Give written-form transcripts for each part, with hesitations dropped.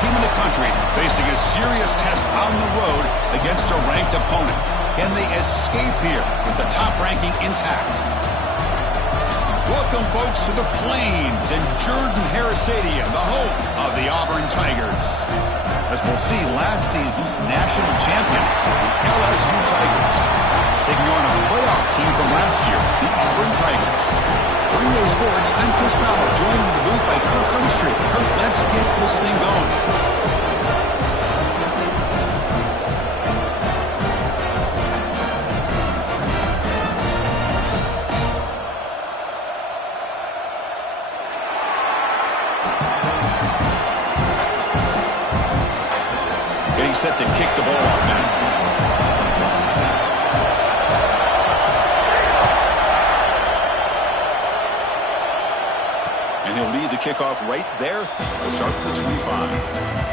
team in the country facing a serious test on the road against a ranked opponent. Can they escape here with the top ranking intact? Welcome, folks, to the Plains and Jordan-Hare Stadium, the home of the Auburn Tigers. As we'll see, last season's national champions, the LSU Tigers, taking on a playoff team from last year, the Auburn Tigers. Bring Daily Sports, I'm Chris Fowler, joined in the booth by Kirk Herbstreit. Kirk, let's get this thing going. Getting set to kick the ball off now. And he'll lead the kickoff right there. We'll start with the 25.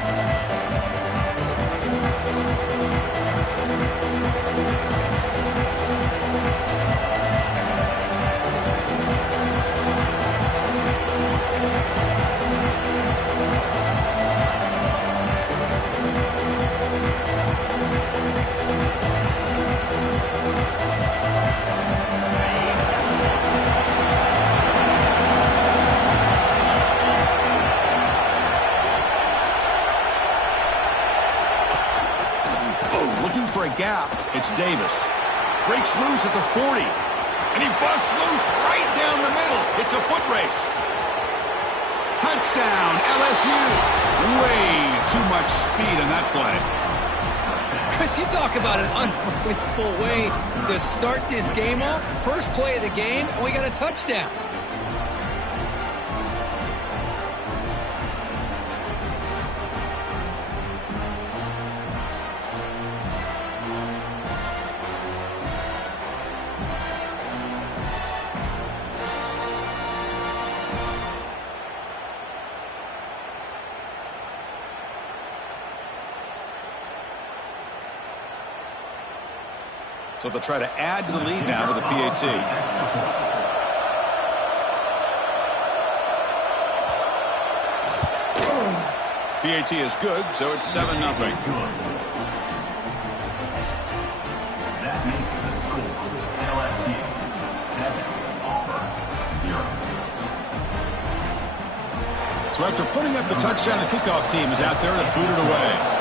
For a gap, it's Davis. Breaks loose at the 40. And he busts loose right down the middle. It's a foot race. Touchdown, LSU. Way too much speed in that play. Chris, you talk about an unbelievable way to start this game off. First play of the game, and we got a touchdown. So they'll try to add to the lead now with a PAT. PAT is good, so it's 7-0. That makes the score LSU 7, Auburn 0. So after putting up the touchdown, the kickoff team is out there to boot it away.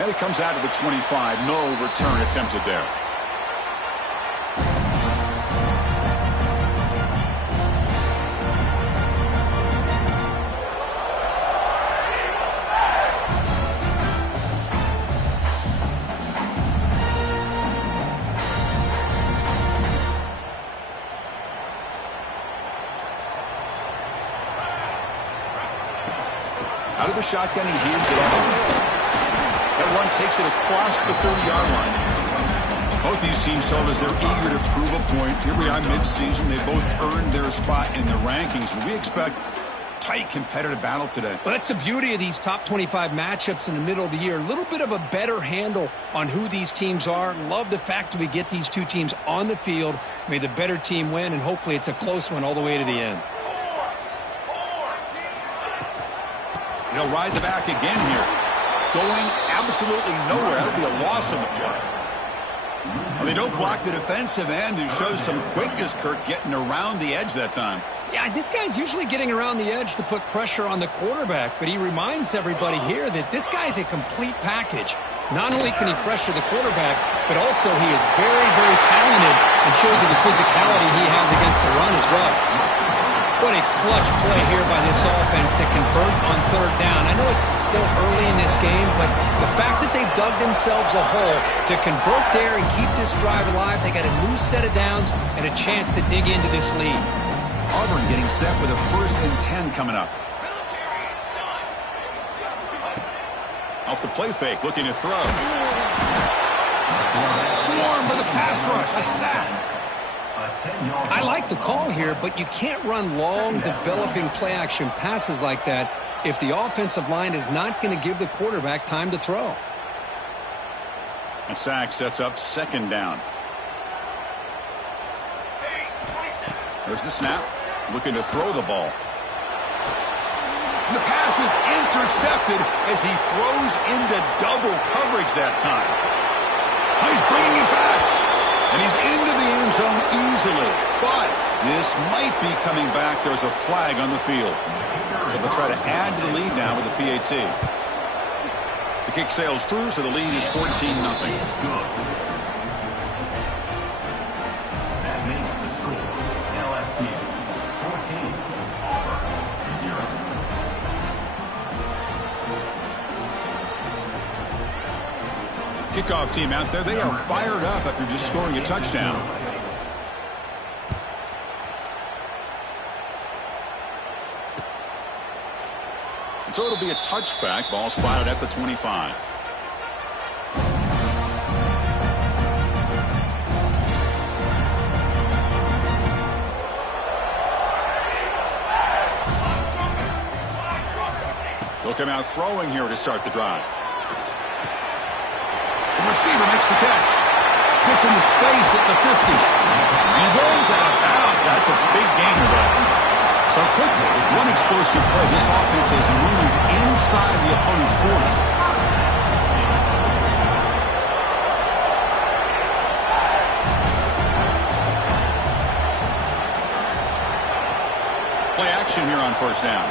And it comes out of the 25. No return attempted there. Out of the shotgun, he hands it off. That one takes it across the 30-yard line. Both these teams told us they're eager to prove a point. Here we are mid-season. They both earned their spot in the rankings, but we expect tight competitive battle today. Well, that's the beauty of these top 25 matchups in the middle of the year. A little bit of a better handle on who these teams are. Love the fact that we get these two teams on the field. May the better team win, and hopefully it's a close one all the way to the end. He'll ride the back again here. Going absolutely nowhere. That'll be a loss on the play. Well, they don't block the defensive end, who shows some quickness, Kirk, getting around the edge that time. Yeah, this guy's usually getting around the edge to put pressure on the quarterback, but he reminds everybody here that this guy's a complete package. Not only can he pressure the quarterback, but also he is very, very talented and shows you the physicality he has against the run as well. What a clutch play here by this offense to convert on third down. I know it's still early in this game, but the fact that they've dug themselves a hole to convert there and keep this drive alive, they got a new set of downs and a chance to dig into this lead. Auburn getting set with a 1st and 10 coming up. Off the play fake, looking to throw. Swarmed by the pass rush, a sack. I like the call here, but you can't run long, developing play-action passes like that if the offensive line is not going to give the quarterback time to throw. And sack sets up 2nd down. There's the snap. Looking to throw the ball. And the pass is intercepted as he throws into double coverage that time. He's bringing it back. And he's into the end zone easily. But this might be coming back. There's a flag on the field. So they'll try to add to the lead now with the PAT. The kick sails through, so the lead is 14-0. That makes the score LSU 14, Auburn 0. Kickoff team out there. They are fired up after just scoring a touchdown. So it'll be a touchback. Ball spotted at the 25. They'll come out throwing here to start the drive. The receiver makes the catch. Gets into space at the 50. And goes out of bounds. That's a big gainer there. So quickly, with one explosive play, this offense has moved inside the opponent's 40. Play action here on first down.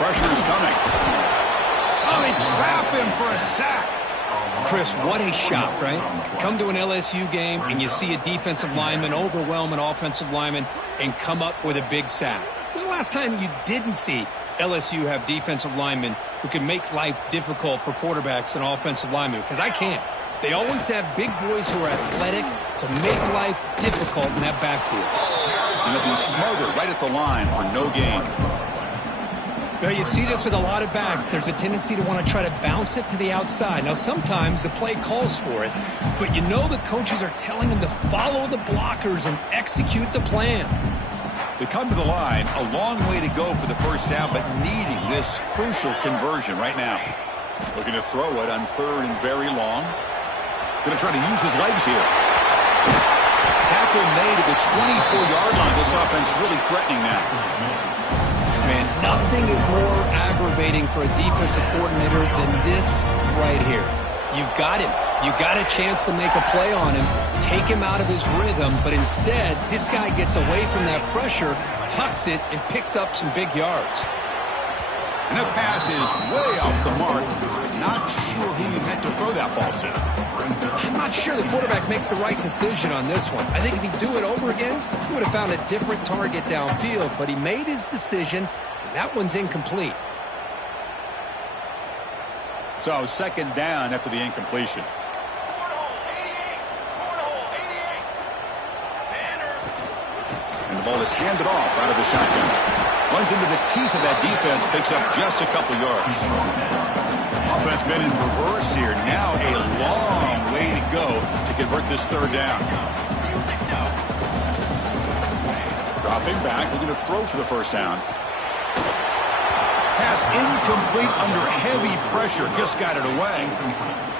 Pressure is coming. Oh, they trap him for a sack. Chris, what a shot, right? Come to an LSU game and you see a defensive lineman overwhelm an offensive lineman and come up with a big sack. When was the last time you didn't see LSU have defensive linemen who can make life difficult for quarterbacks and offensive linemen? Because I can't. They always have big boys who are athletic to make life difficult in that backfield. And they'll be smothered right at the line for no gain. Well, you see this with a lot of backs. There's a tendency to want to try to bounce it to the outside. Now, sometimes the play calls for it, but you know the coaches are telling them to follow the blockers and execute the plan. They come to the line, a long way to go for the first down, but needing this crucial conversion right now. Looking to throw it on third and very long. Going to try to use his legs here. Tackle made at the 24-yard line. This offense really threatening now. Man, nothing is more aggravating for a defensive coordinator than this right here. You've got him. You've got a chance to make a play on him, take him out of his rhythm, but instead, this guy gets away from that pressure, tucks it, and picks up some big yards. And the pass is way off the mark. Not sure who you meant to throw that ball to. I'm not sure the quarterback makes the right decision on this one. I think if he'd do it over again, he would have found a different target downfield, but he made his decision, and that one's incomplete. So second down after the incompletion. And the ball is handed off out of the shotgun. Runs into the teeth of that defense, picks up just a couple yards. Offense been in reverse here. Now a long way to go to convert this third down. Dropping back, looking to throw for the first down. Pass incomplete under heavy pressure. Just got it away.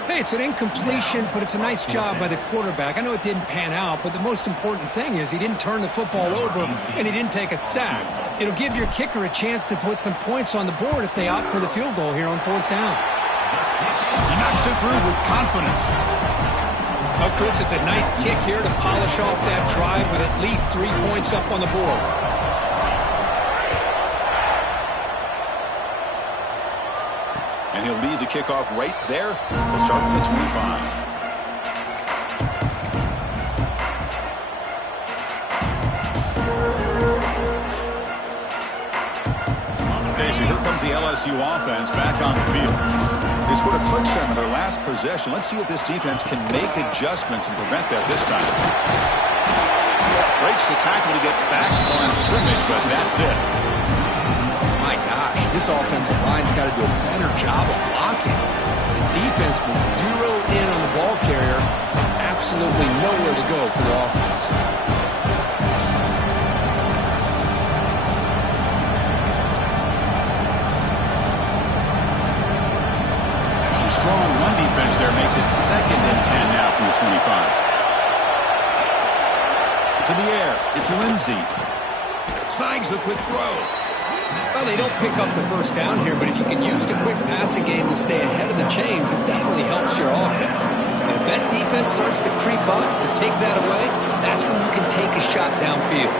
Hey, it's an incompletion, but it's a nice job by the quarterback. I know it didn't pan out, but the most important thing is he didn't turn the football over and he didn't take a sack. It'll give your kicker a chance to put some points on the board if they opt for the field goal here on fourth down. He knocks it through with confidence. Oh, Chris, it's a nice kick here to polish off that drive with at least 3 points up on the board. And he'll lead the kickoff right there. He'll start from the 25. Okay, so here comes the LSU offense back on the field. They scored a touchdown in their last possession. Let's see if this defense can make adjustments and prevent that this time. Breaks the tackle to get back to the line of scrimmage, but that's it. My gosh, this offensive line's got to do a better job of blocking. The defense was zeroed in on the ball carrier and absolutely nowhere to go for the offense. Some strong run defense there makes it 2nd and 10 now from the 25. To the air, it's Lindsey. Snags the quick throw. Well, they don't pick up the first down here, but if you can use the quick passing game to stay ahead of the chains, it definitely helps your offense. And if that defense starts to creep up and take that away, that's when you can take a shot downfield.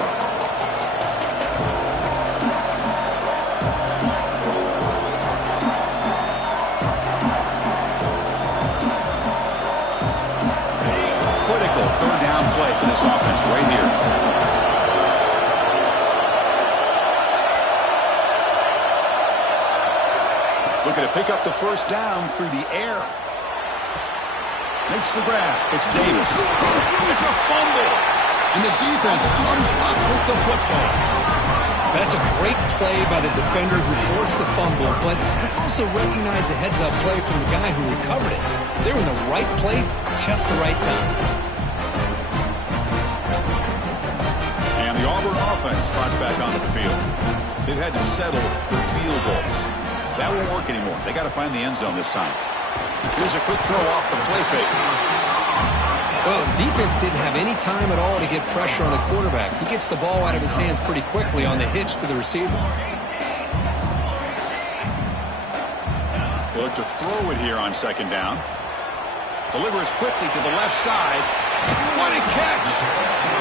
Critical third down play for this offense right here. Looking to pick up the first down through the air. Makes the grab. It's Davis. It's a fumble. And the defense comes up with the football. That's a great play by the defender who forced the fumble, but let's also recognize the heads-up play from the guy who recovered it. They were in the right place, just the right time. And the Auburn offense trots back onto the field. They've had to settle for field goals. That won't work anymore. They got to find the end zone this time. Here's a quick throw off the play fake. Well, defense didn't have any time at all to get pressure on the quarterback. He gets the ball out of his hands pretty quickly on the hitch to the receiver. They look to throw it here on second down. Delivers quickly to the left side. What a catch!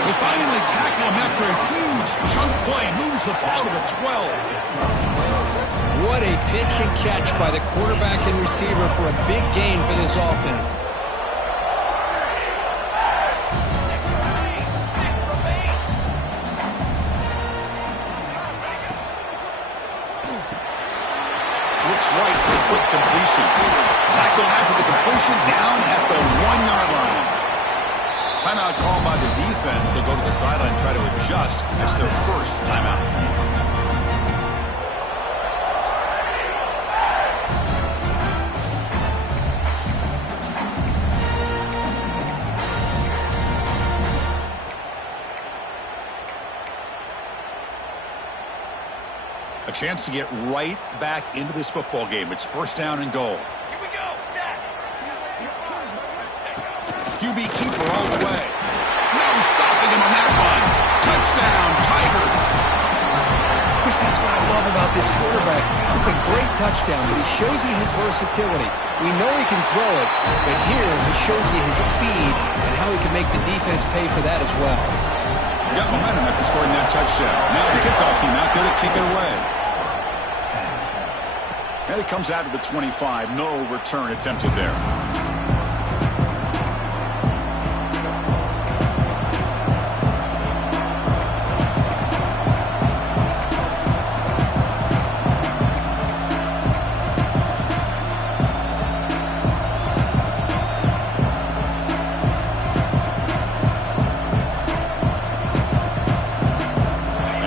They finally tackle him after a huge chunk play. Moves the ball to the 12. What a pitch and catch by the quarterback and receiver for a big gain for this offense. Looks right for a quick completion. Tackle after the completion down at the 1-yard line. Timeout called by the defense. They'll go to the sideline and try to adjust. That's their first timeout. A chance to get right back into this football game. It's first down and goal. Here we go, set. QB keeper all the way. No stopping him on that one. Touchdown, Tigers. Chris, that's what I love about this quarterback. It's a great touchdown, but he shows you his versatility. We know he can throw it, but here he shows you his speed and how he can make the defense pay for that as well. Got momentum after scoring that touchdown. Now the kickoff team out there to kick it away. And it comes out to the 25. No return attempted there.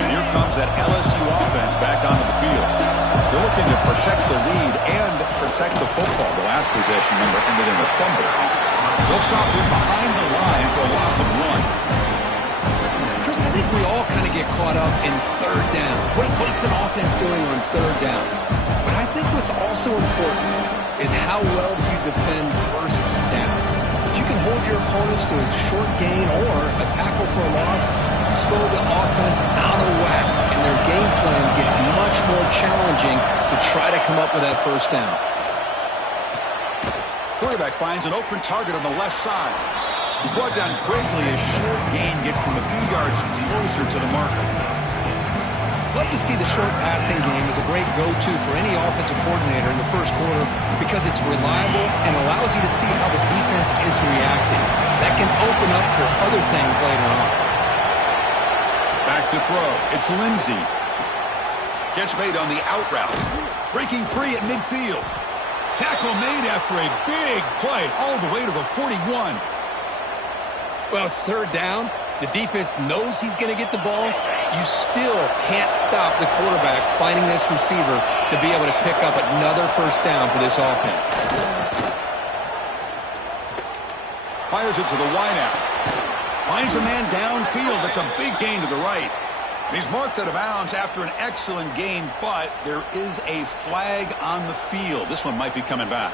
And here comes that LSU offense back onto the field. They're looking to protect the lead and protect the football. The last possession number ended in a fumble. They'll stop him behind the line for a loss of 1. Chris, I think we all kind of get caught up in third down. What's an offense doing on third down? But I think what's also important is how well do you defend first down. If you can hold your opponents to a short gain or a tackle for a loss, you throw the offense out of whack, and their game plan gets much more challenging to try to come up with that first down. Quarterback finds an open target on the left side. He's brought down quickly. A short gain gets them a few yards closer to the marker. Love to see the short passing game as a great go-to for any offensive coordinator in the first quarter because it's reliable and allows you to see how the defense is reacting. That can open up for other things later on. Back to throw. It's Lindsey. Catch made on the out route. Breaking free at midfield. Tackle made after a big play all the way to the 41. Well, it's third down. The defense knows he's going to get the ball. You still can't stop the quarterback finding this receiver to be able to pick up another first down for this offense. Fires it to the wideout. Finds a man downfield. That's a big gain to the right. And he's marked out of bounds after an excellent game, but there is a flag on the field. This one might be coming back.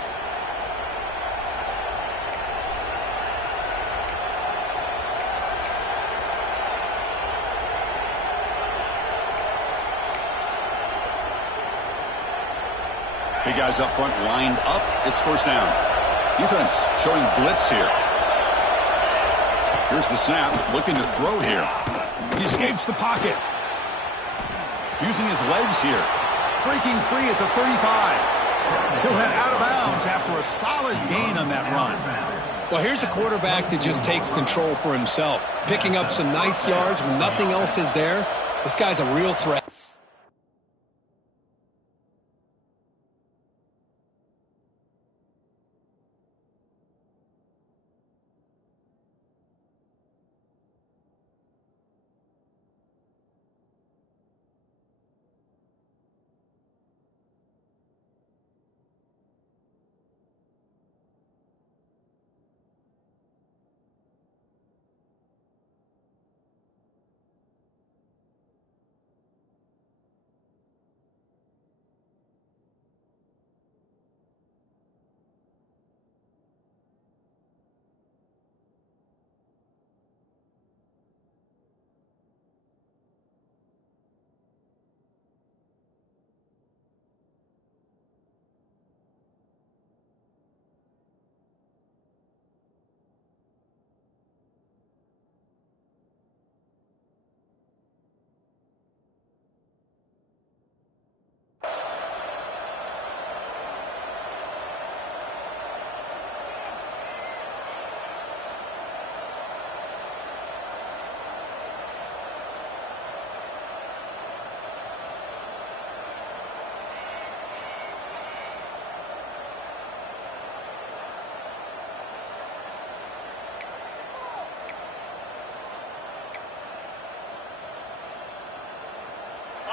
Big guys up front lined up. It's first down. Defense showing blitz here. Here's the snap. Looking to throw here. He escapes the pocket. Using his legs here. Breaking free at the 35. He'll head out of bounds after a solid gain on that run. Well, here's a quarterback that just takes control for himself. Picking up some nice yards when nothing else is there. This guy's a real threat.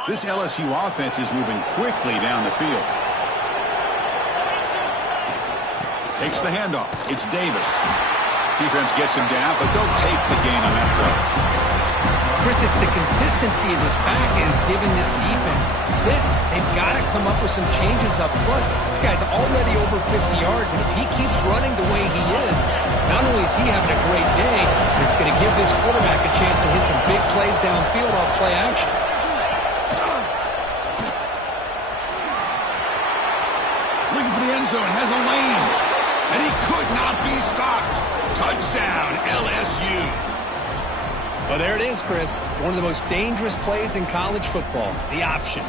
This LSU offense is moving quickly down the field. Takes the handoff. It's Davis. Defense gets him down, but they'll take the gain on that play. Chris, it's the consistency of this back is giving this defense fits. They've got to come up with some changes up front. This guy's already over 50 yards, and if he keeps running the way he is, not only is he having a great day, but it's going to give this quarterback a chance to hit some big plays downfield off play action. Looking for the end zone, has a lane, and he could not be stopped. Touchdown, LSU. Well, there it is, Chris. One of the most dangerous plays in college football, the option.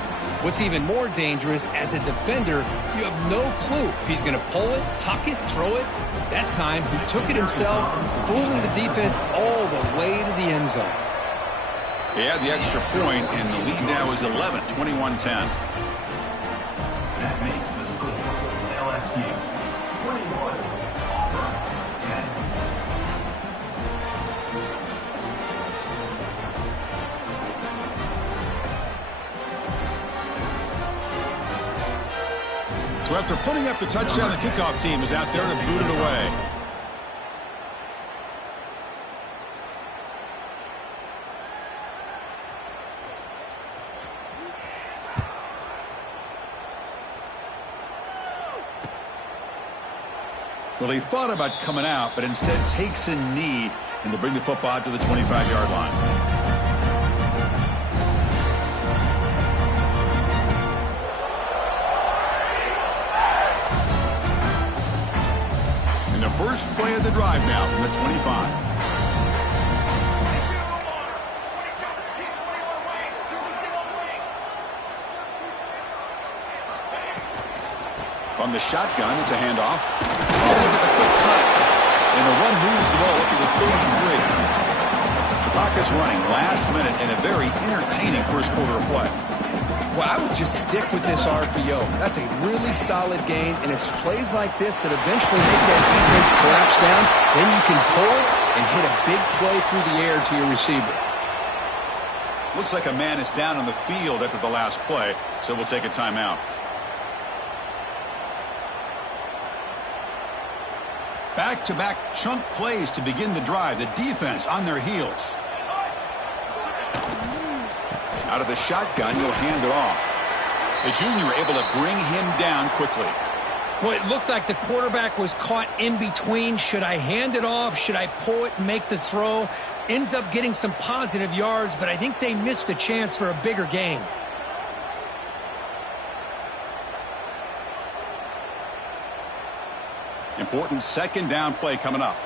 What's even more dangerous, as a defender, you have no clue if he's going to pull it, tuck it, throw it. That time, he took it himself, fooling the defense all the way to the end zone. They had the extra point, and the lead now is 11, 21-10. That makes the score LSU 21, Auburn 10. So after putting up the touchdown, the kickoff team is out there to boot it away. Well, he thought about coming out, but instead takes a knee and to bring the football out to the 25-yard line. And the first play of the drive now from the 25. On the shotgun, it's a handoff. Oh, look at the quick cut. And the run moves the ball up to the 33. The clock is running last minute in a very entertaining first quarter of play. Well, I would just stick with this RPO. That's a really solid game, and it's plays like this that eventually make that defense collapse down. Then you can pull and hit a big play through the air to your receiver. Looks like a man is down on the field after the last play, so we'll take a timeout. Back-to-back chunk plays to begin the drive. The defense on their heels. Out of the shotgun, he'll hand it off. The junior able to bring him down quickly. Boy, it looked like the quarterback was caught in between. Should I hand it off? Should I pull it and make the throw? Ends up getting some positive yards, but I think they missed a chance for a bigger gain. Important second down play coming up.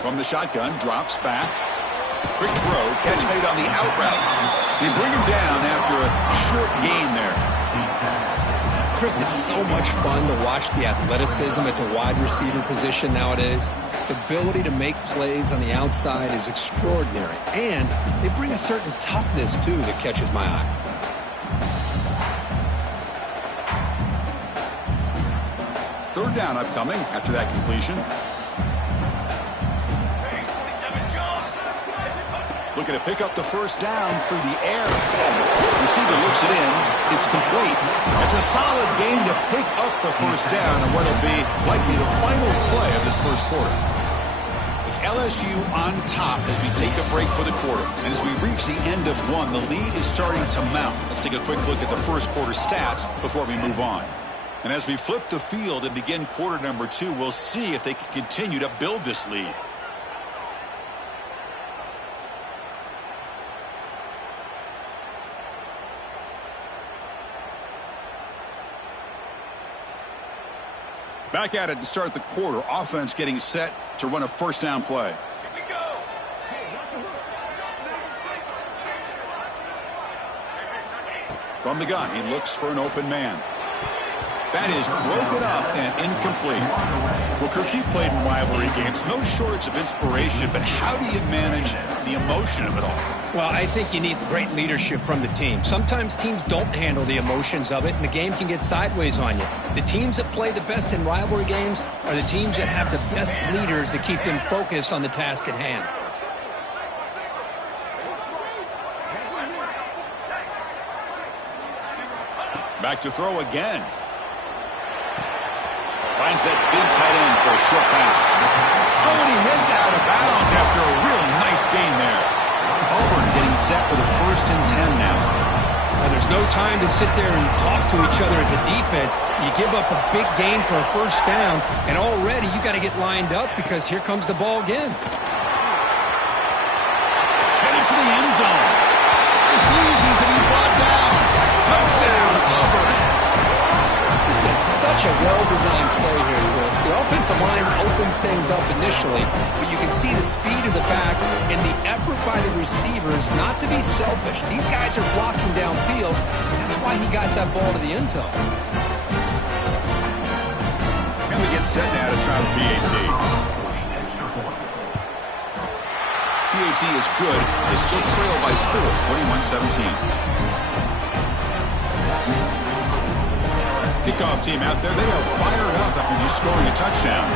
From the shotgun, drops back. Quick throw, catch made on the out route. They bring him down after a short gain there. Chris, it's so much fun to watch the athleticism at the wide receiver position nowadays. The ability to make plays on the outside is extraordinary. And they bring a certain toughness, too, that catches my eye. Third down upcoming after that completion. Looking to pick up the first down through the air. Receiver looks it in. It's complete. It's a solid gain to pick up the first down and what will be likely the final play of this first quarter. It's LSU on top as we take a break for the quarter. And as we reach the end of one, the lead is starting to mount. Let's take a quick look at the first quarter stats before we move on. And as we flip the field and begin quarter number 2, we'll see if they can continue to build this lead. Back at it to start the quarter. Offense getting set to run a first down play. Here we go. From the gun, he looks for an open man. That is broken up and incomplete. Well, Kirk, you played in rivalry games. No shortage of inspiration, but how do you manage the emotion of it all? Well, I think you need great leadership from the team. Sometimes teams don't handle the emotions of it, and the game can get sideways on you. The teams that play the best in rivalry games are the teams that have the best leaders to keep them focused on the task at hand. Back to throw again. Finds that big tight end for a short pass. Oh, and he heads out of bounds after a real nice gain there. Auburn getting set with a 1st and 10 now. Now, there's no time to sit there and talk to each other as a defense. You give up a big gain for a first down, and already you got to get lined up because here comes the ball again. Headed for the end zone. Refusing to be brought down. Touchdown, Auburn. This is such a well-designed play here, Chris. The offensive line opens things up initially, but you can see the speed of the back and the effort by the receivers not to be selfish. These guys are blocking downfield. That's why he got that ball to the end zone. And we get set now to try the PAT. PAT is good. They still trail by 4, 21-17. Kickoff team out there, they are fired up after just scoring a touchdown.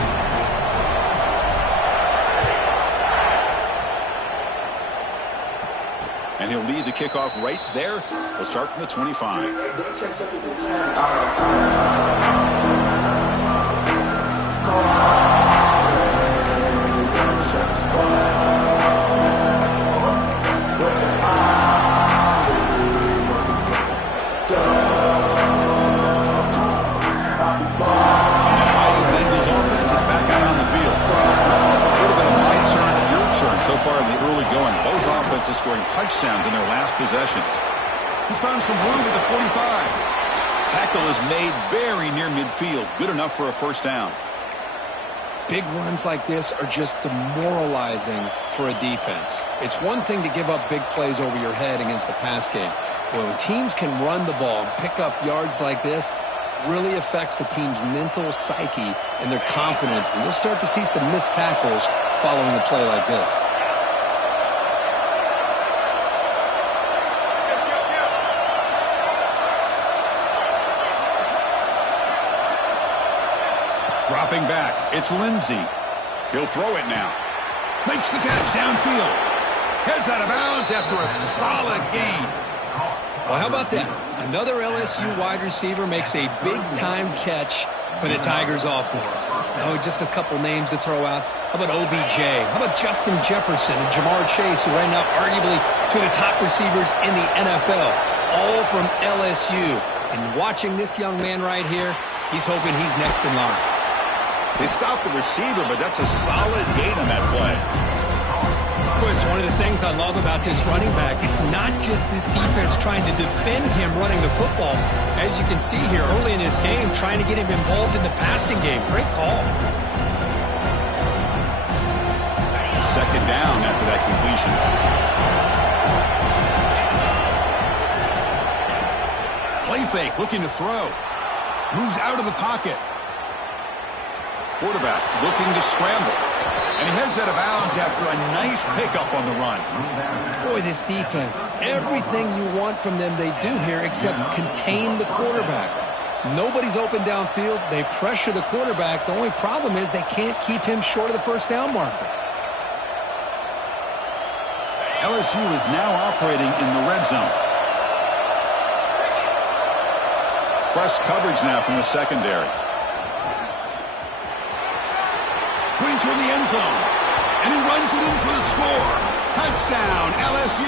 And he'll lead the kickoff right there. He'll start from the 25. So far in the early going, both offenses scoring touchdowns in their last possessions. He's found some room at the 45. Tackle is made very near midfield. Good enough for a first down. Big runs like this are just demoralizing for a defense. It's one thing to give up big plays over your head against the pass game. But when teams can run the ball and pick up yards like this, really affects the team's mental psyche and their confidence. And you'll start to see some missed tackles following a play like this. Dropping back, it's Lindsey. He'll throw it now. Makes the catch downfield. Heads out of bounds after a solid gain. Well, how about that? Another LSU wide receiver makes a big-time catch for the Tigers offense. Oh, just a couple names to throw out. How about OBJ? How about Justin Jefferson and Jamar Chase, who right now arguably two of the top receivers in the NFL, all from LSU. And watching this young man right here, he's hoping he's next in line. They stopped the receiver, but that's a solid gain on that play. Chris, one of the things I love about this running back, it's not just this defense trying to defend him running the football. As you can see here early in his game, trying to get him involved in the passing game. Great call. Second down after that completion. Play fake, looking to throw. Moves out of the pocket. Quarterback looking to scramble. And he heads out of bounds after a nice pickup on the run. Boy, this defense, everything you want from them they do here except contain the quarterback. Nobody's open downfield. They pressure the quarterback. The only problem is they can't keep him short of the first down marker. LSU is now operating in the red zone. Press coverage now from the secondary. Going toward the end zone. And he runs it in for the score. Touchdown, LSU.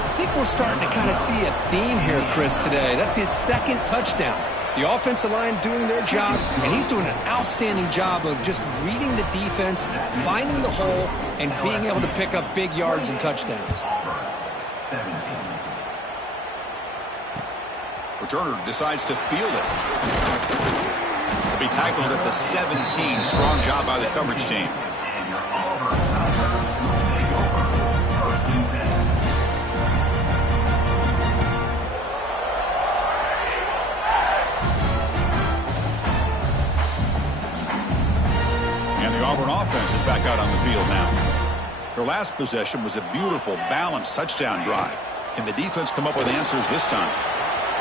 I think we're starting to kind of see a theme here, Chris, today. That's his second touchdown. The offensive line doing their job, and he's doing an outstanding job of just reading the defense, finding the hole, and being able to pick up big yards and touchdowns. Returner decides to field it. He'll be tackled at the 17. Strong job by the coverage team. Auburn offense is back out on the field now. Their last possession was a beautiful, balanced touchdown drive. Can the defense come up with answers this time?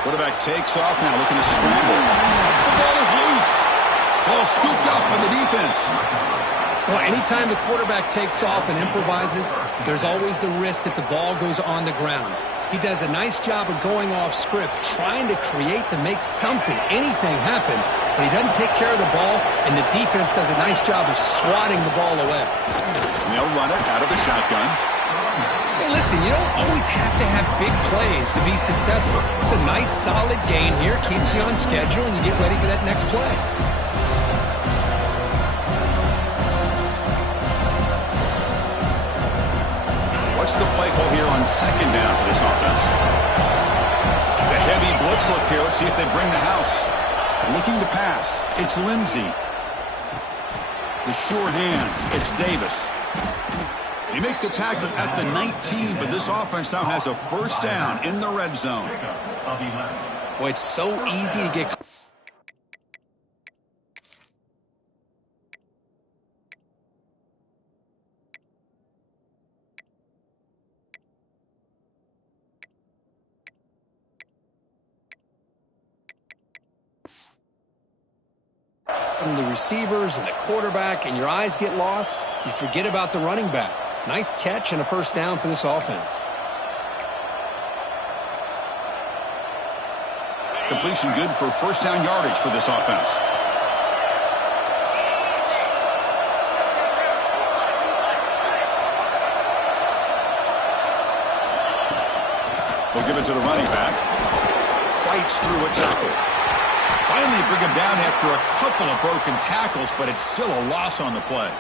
Quarterback takes off now, looking to scramble. The ball is loose. Ball scooped up by the defense. Well, anytime the quarterback takes off and improvises, there's always the risk that the ball goes on the ground. He does a nice job of going off script, trying to create to make something, anything happen, but he doesn't take care of the ball, and the defense does a nice job of swatting the ball away. They'll run it out of the shotgun. Hey, listen, you don't always have to have big plays to be successful. It's a nice, solid gain here, keeps you on schedule, and you get ready for that next play. What's the play call here on second down for this offense? It's a heavy blitz look here. Let's see if they bring the house. Looking to pass. It's Lindsey. The sure hands. It's Davis. They make the tackle at the 19, but this offense now has a first down in the red zone. Boy, it's so easy to get... from the receivers and the quarterback, and your eyes get lost, you forget about the running back. Nice catch and a first down for this offense. Completion good for first down yardage for this offense. We'll give it to the running back. Fights through a tackle. Finally bring him down after a couple of broken tackles, but it's still a loss on the play.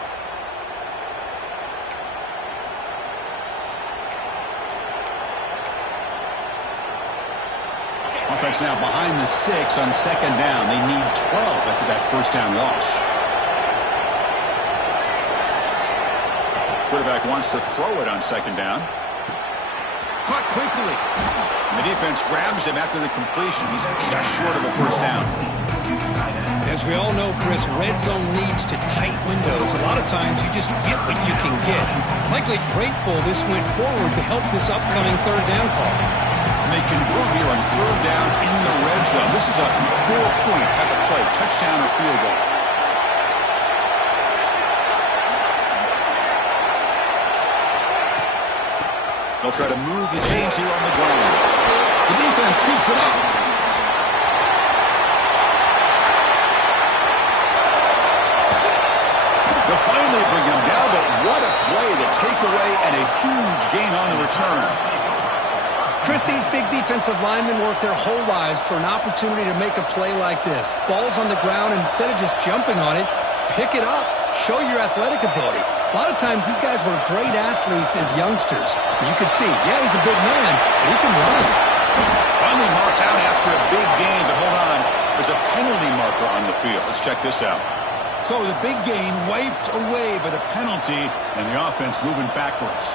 Offense now behind the sticks on second down. They need 12 after that first down loss. Quarterback wants to throw it on second down. Caught quickly. And the defense grabs him after the completion. He's just short of a first down. As we all know, Chris, red zone leads to tight windows. A lot of times you just get what you can get. Likely grateful this went forward to help this upcoming third down call. And they convert here on third down in the red zone. This is a 4-point type of play, touchdown or field goal. They'll try to move the chains here on the ground. The defense scoops it up. They'll finally bring him down, but what a play, the takeaway, and a huge gain on the return. Chris, these big defensive linemen work their whole lives for an opportunity to make a play like this. Ball's on the ground, and instead of just jumping on it, pick it up. Show your athletic ability. A lot of times these guys were great athletes as youngsters. You could see, yeah, he's a big man, but he can run. Finally marked out after a big gain, but hold on. There's a penalty marker on the field. Let's check this out. So the big gain wiped away by the penalty, and the offense moving backwards.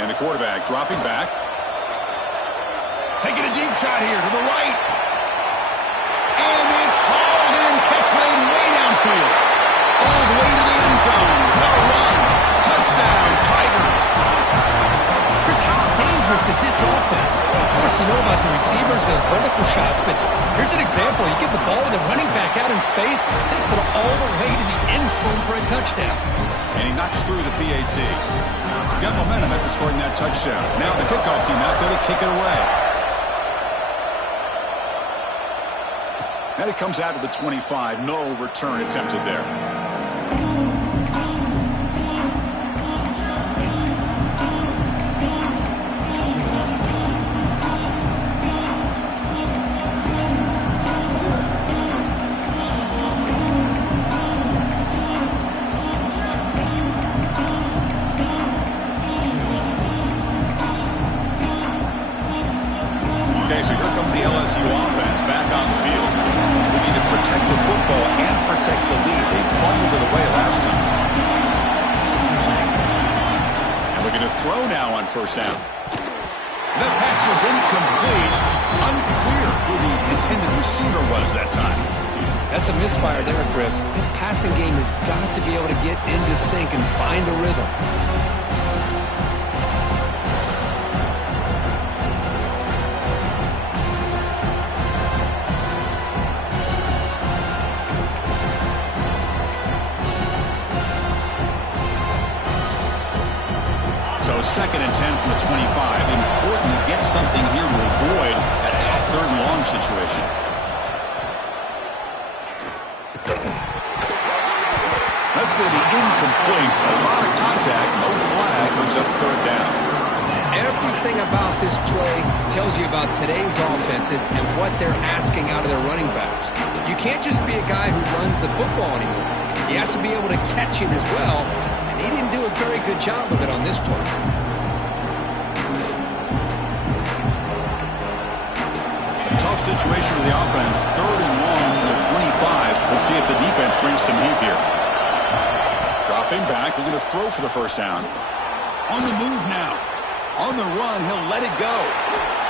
And the quarterback dropping back. Taking a deep shot here to the right. And it's hauled in. Catch made way downfield. All the way to the end zone. What a run. Touchdown, Tigers. Chris, how dangerous is this offense? Of course, you know about the receivers, those vertical shots, but here's an example. You give the ball to the running back out in space, takes it all the way to the end zone for a touchdown. And he knocks through the PAT. Got momentum after scoring that touchdown. Now the kickoff team out there to kick it away. And it comes out to the 25. No return attempted there. Okay, so here comes the LSU offense back on the field. We need to protect the football and protect the lead. They fumbled it away last time. And we're going to throw now on first down. The pass is incomplete. Unclear who the intended receiver was that time. That's a misfire there, Chris. This passing game has got to be able to get into sync and find a rhythm. So 2nd and 10 from the 25. Important to get something here to avoid that tough 3rd and long situation. That's going to be incomplete. A lot of contact. No flag. Brings up 3rd down. Everything about this play tells you about today's offenses and what they're asking out of their running backs. You can't just be a guy who runs the football anymore. You have to be able to catch it as well. He didn't do a very good job of it on this play. Tough situation for the offense. 3rd and long to the 25. We'll see if the defense brings some heat here. Dropping back. We're going to throw for the first down. On the move now. On the run. He'll let it go.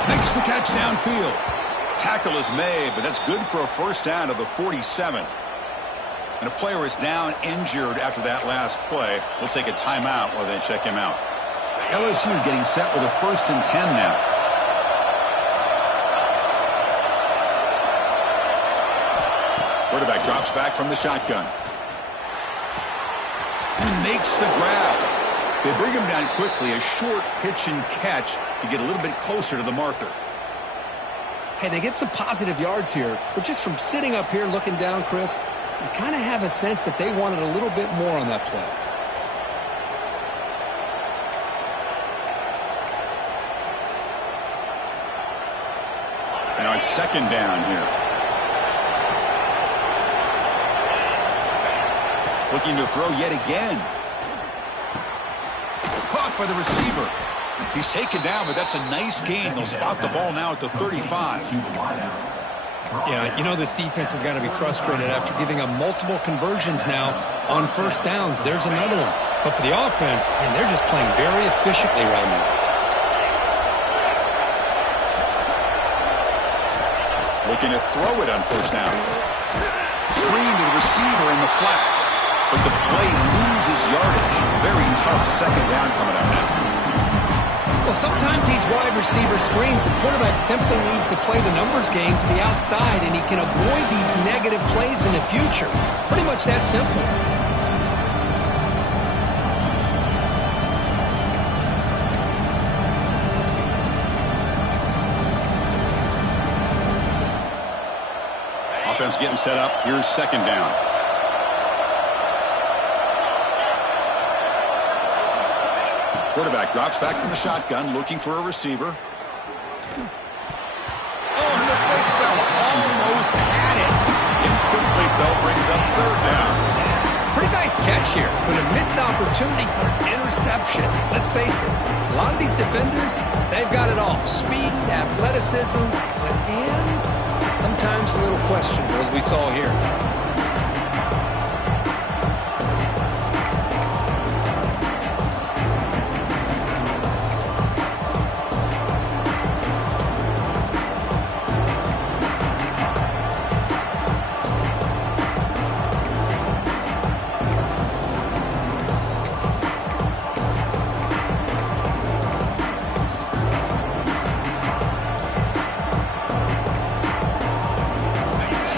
Makes the catch downfield. Tackle is made, but that's good for a first down to the 47. And a player is down injured after that last play. We'll take a timeout while they check him out. LSU getting set with a 1st and 10 now. Quarterback drops back from the shotgun. He makes the grab. They bring him down quickly. A short pitch and catch to get a little bit closer to the marker. Hey, they get some positive yards here, but just from sitting up here looking down, Chris, you kind of have a sense that they wanted a little bit more on that play. Now it's 2nd down here. Looking to throw yet again. Caught by the receiver. He's taken down, but that's a nice gain. They'll spot the ball now at the 35. Yeah, you know this defense has got to be frustrated after giving up multiple conversions now on first downs. There's another one. But for the offense, man, they're just playing very efficiently right now. Looking to throw it on first down. Screen to the receiver in the flat. But the play loses yardage. Very tough 2nd down coming up now. Well, sometimes these wide receiver screens, the quarterback simply needs to play the numbers game to the outside, and he can avoid these negative plays in the future. Pretty much that simple. offense getting set up. Here's second down. Quarterback drops back from the shotgun, looking for a receiver. Oh, and the big fella almost had it. Incomplete, though, brings up third down. Pretty nice catch here, but a missed opportunity for an interception. Let's face it, a lot of these defenders, they've got it all. Speed, athleticism, but hands, sometimes a little questionable, as we saw here.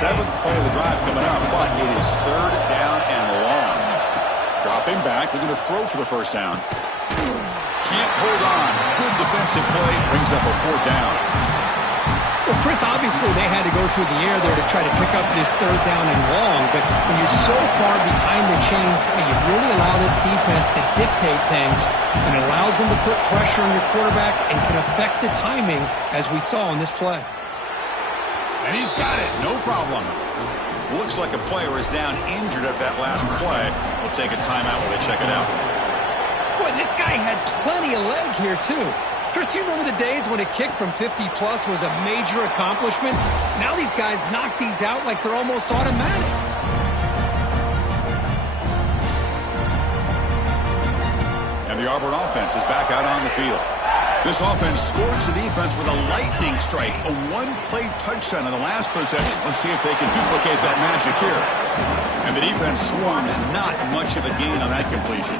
Seventh play of the drive coming up, but it is third down and long. Dropping back, looking to throw for the first down. Can't hold on. Good defensive play, brings up a fourth down. Well, Chris, obviously they had to go through the air there to try to pick up this third down and long, but when you're so far behind the chains, you really allow this defense to dictate things, and it allows them to put pressure on your quarterback and can affect the timing, as we saw in this play. And he's got it, no problem. Looks like a player is down injured at that last play. We'll take a timeout while they check it out. Boy, this guy had plenty of leg here, too. Chris, you remember the days when a kick from 50-plus was a major accomplishment? Now these guys knock these out like they're almost automatic. And the Auburn offense is back out on the field. This offense scores the defense with a lightning strike, a one-play touchdown in the last possession. Let's see if they can duplicate that magic here. And the defense swarms, not much of a gain on that completion.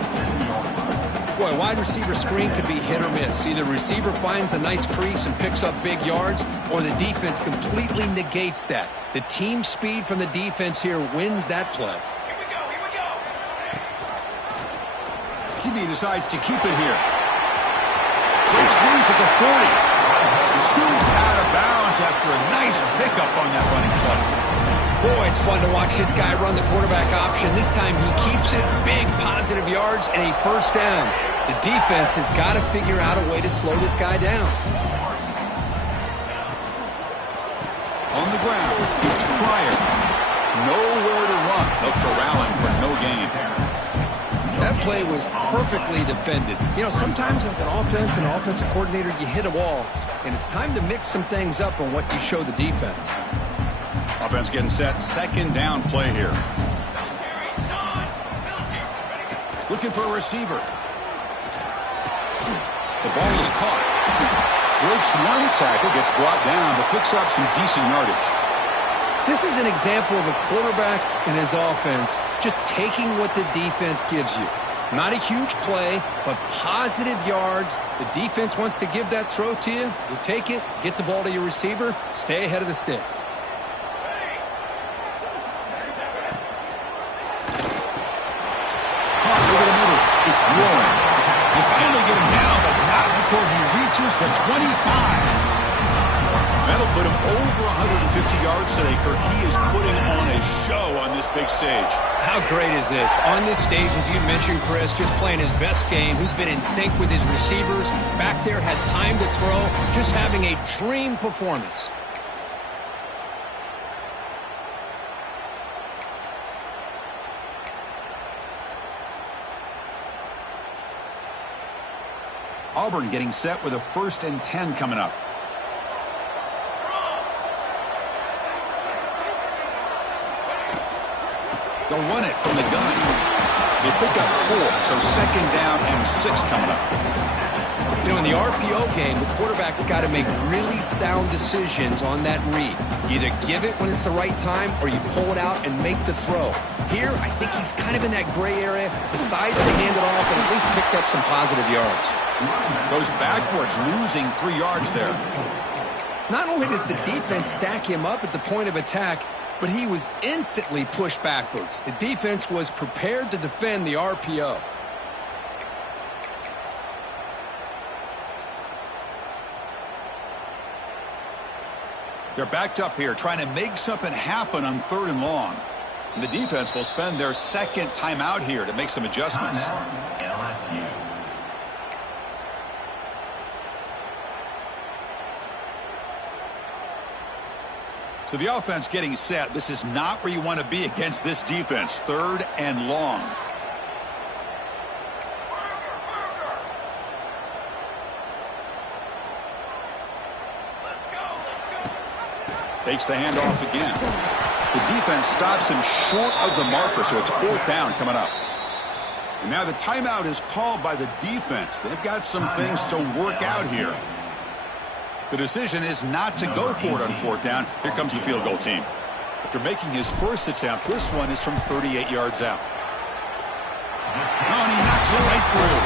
Boy, wide receiver screen could be hit or miss. Either receiver finds a nice crease and picks up big yards, or the defense completely negates that. The team speed from the defense here wins that play. He decides to keep it here. Great squeeze at the 40. He scoops out of bounds after a nice pickup on that running play. Boy, it's fun to watch this guy run the quarterback option. This time he keeps it, big positive yards, and a first down. The defense has got to figure out a way to slow this guy down. On the ground, it's Pryor. Nowhere to run. They'll corral him for no gain. That play was perfectly defended. You know, sometimes as an offensive coordinator, you hit a wall, and it's time to mix some things up on what you show the defense. Offense getting set. Second down play here. Looking for a receiver. The ball is caught. Breaks one tackle, gets brought down, but picks up some decent yardage. This is an example of a quarterback and his offense just taking what the defense gives you. Not a huge play, but positive yards. The defense wants to give that throw to you. You take it, get the ball to your receiver, stay ahead of the sticks. Caught over the middle. It's Warren. They finally get him down, but not before he reaches the 25. That'll put him over 150 yards today, Kirk. He is putting on a show on this big stage. How great is this? On this stage, as you mentioned, Chris, just playing his best game. He's been in sync with his receivers. Back there, has time to throw. Just having a dream performance. Auburn getting set with a 1st and 10 coming up. They'll run it from the gun. They pick up 4, so second down and 6 coming up. You know, in the RPO game, the quarterback's got to make really sound decisions on that read. Either give it when it's the right time or you pull it out and make the throw. Here, I think he's kind of in that gray area, decides to hand it off and at least picked up some positive yards. Goes backwards, losing 3 yards there. Not only does the defense stack him up at the point of attack, but he was instantly pushed backwards. The defense was prepared to defend the RPO. They're backed up here trying to make something happen on 3rd and long. And the defense will spend their second timeout here to make some adjustments. LSU. So the offense getting set. This is not where you want to be against this defense. 3rd and long. Takes the handoff again. The defense stops him short of the marker, so it's 4th down coming up. And now the timeout is called by the defense. They've got some things to work out here. The decision is not to go for it on 4th down. Here comes the field goal team. After making his first attempt, this one is from 38 yards out. Oh, and he knocks it right through.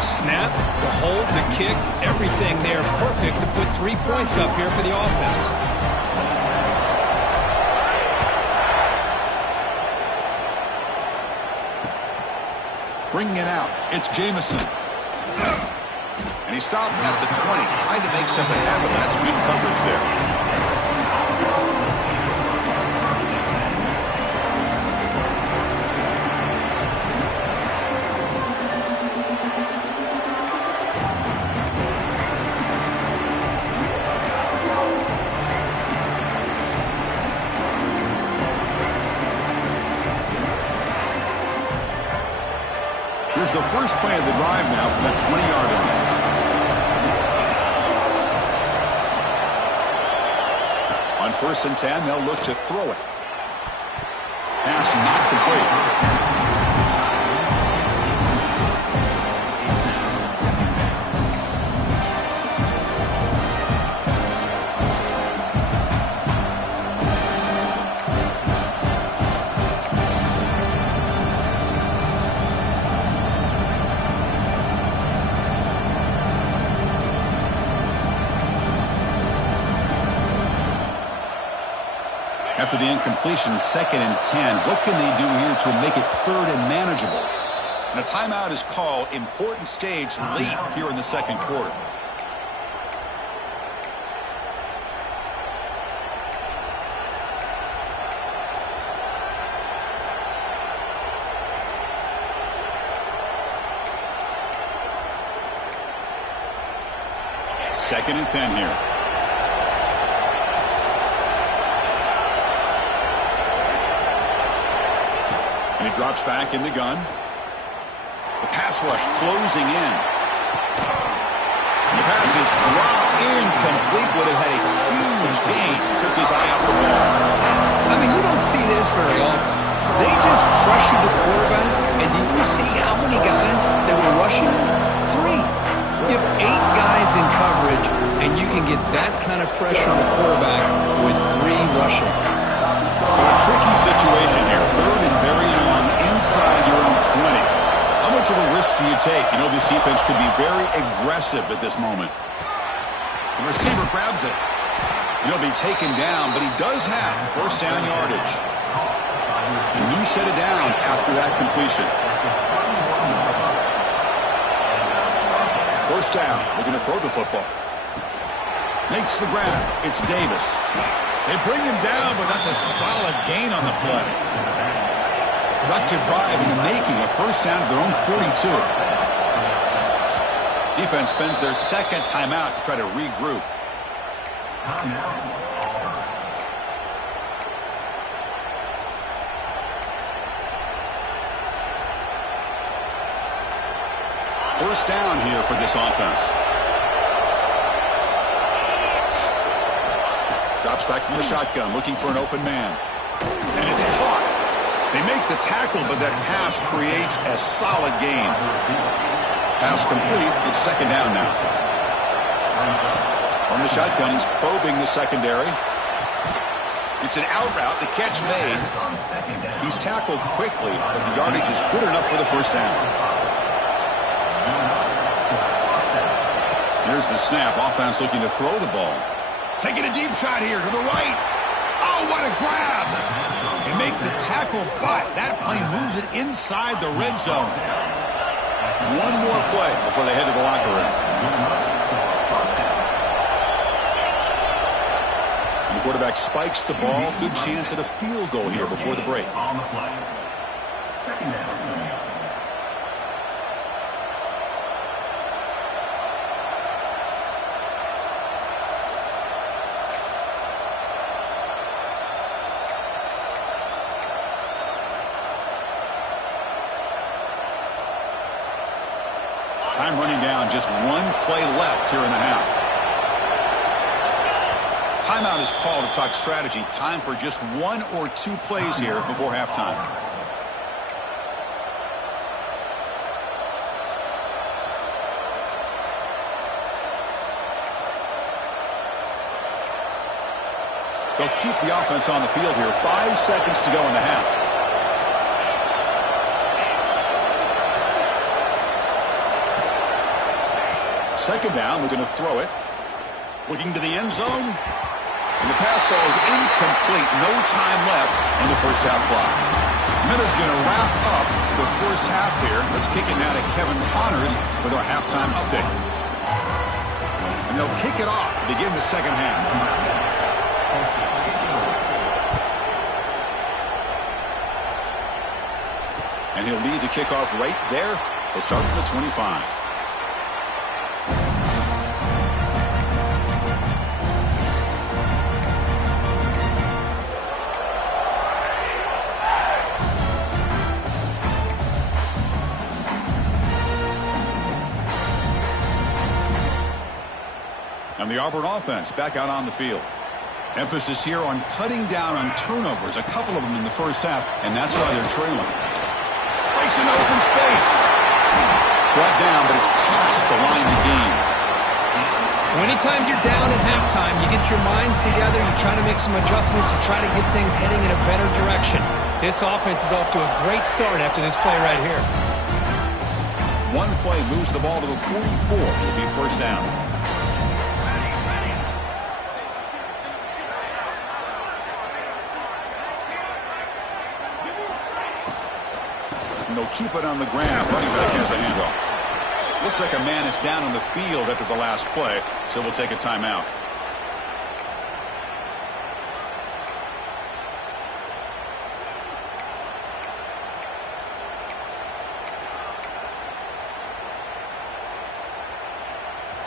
Snap, the hold, the kick, everything there perfect to put 3 points up here for the offense. Bringing it out, it's Jamison. And he stopped at the 20, trying to make something happen. That's good coverage there. Here's the first play of the drive now from the 20-yard line. On 1st and 10, they'll look to throw it. Pass not complete. After the incompletion, 2nd and 10. What can they do here to make it 3rd and manageable? And a timeout is called. Important stage late here in the 2nd quarter. Second and 10 here. And he drops back in the gun. The pass rush closing in. And the pass is dropped incomplete. Would have had a huge gain. Took his eye off the ball. I mean, you don't see this very often. They just pressured the quarterback, and did you see how many guys that were rushing? 3. You have 8 guys in coverage, and you can get that kind of pressure on the quarterback with 3 rushing. So a tricky situation here. 3rd and very long inside your own 20. How much of a risk do you take? You know, this defense could be very aggressive at this moment. The receiver grabs it. He'll be taken down, but he does have 1st down yardage. A new set of downs after that completion. 1st down. Looking to throw the football. Makes the grab. It's Davis. They bring him down, but that's a solid gain on the play. Productive drive in the making, a 1st down at their own 42. Defense spends their 2nd timeout to try to regroup. First down here for this offense. Drops back from the shotgun, looking for an open man. And it's caught. They make the tackle, but that pass creates a solid gain. Pass complete. It's 2nd down now. On the shotgun, he's probing the secondary. It's an out route. The catch made. He's tackled quickly, but the yardage is good enough for the 1st down. Here's the snap. Offense looking to throw the ball. Taking a deep shot here to the right. Oh, what a grab. They make the tackle, but that play moves it inside the red zone. One more play before they head to the locker room. Quarterback spikes the ball. Good chance at a field goal here before the break. On the play. Second down. Time running down. Just one play left here in the half. Timeout is called to talk strategy. Time for just one or two plays here before halftime. They'll keep the offense on the field here. 5 seconds to go in the half. Second down, we're going to throw it. Looking to the end zone. And the pass falls incomplete. No time left on the first half clock. Miller's going to wrap up the first half here. Let's kick it now to Kevin Connors with our halftime update. And they'll kick it off to begin the second half. And he'll lead the kickoff right there. They'll start from the 25. And the Auburn offense back out on the field. Emphasis here on cutting down on turnovers, a couple of them in the first half, and that's why they're trailing. Breaks into open space. Brought down, but it's past the line to gain. Anytime you're down at halftime, you get your minds together, you try to make some adjustments, you try to get things heading in a better direction. This offense is off to a great start after this play right here. One play moves the ball to the 44. It'll be first down. And they'll keep it on the ground. Running back has the handoff. Looks like a man is down on the field after the last play, so we'll take a timeout.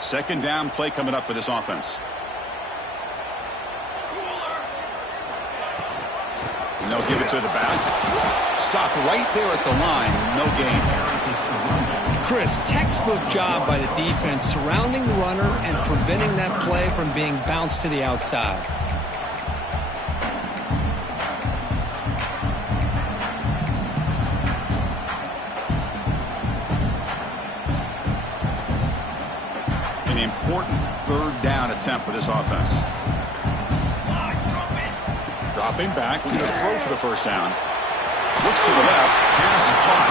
Second down play coming up for this offense. And they'll give it to the back. Stop right there at the line. No gain. Chris, textbook job by the defense surrounding the runner and preventing that play from being bounced to the outside. An important third down attempt for this offense. Dropping back, looking to throw for the first down. Looks to the left, pass caught.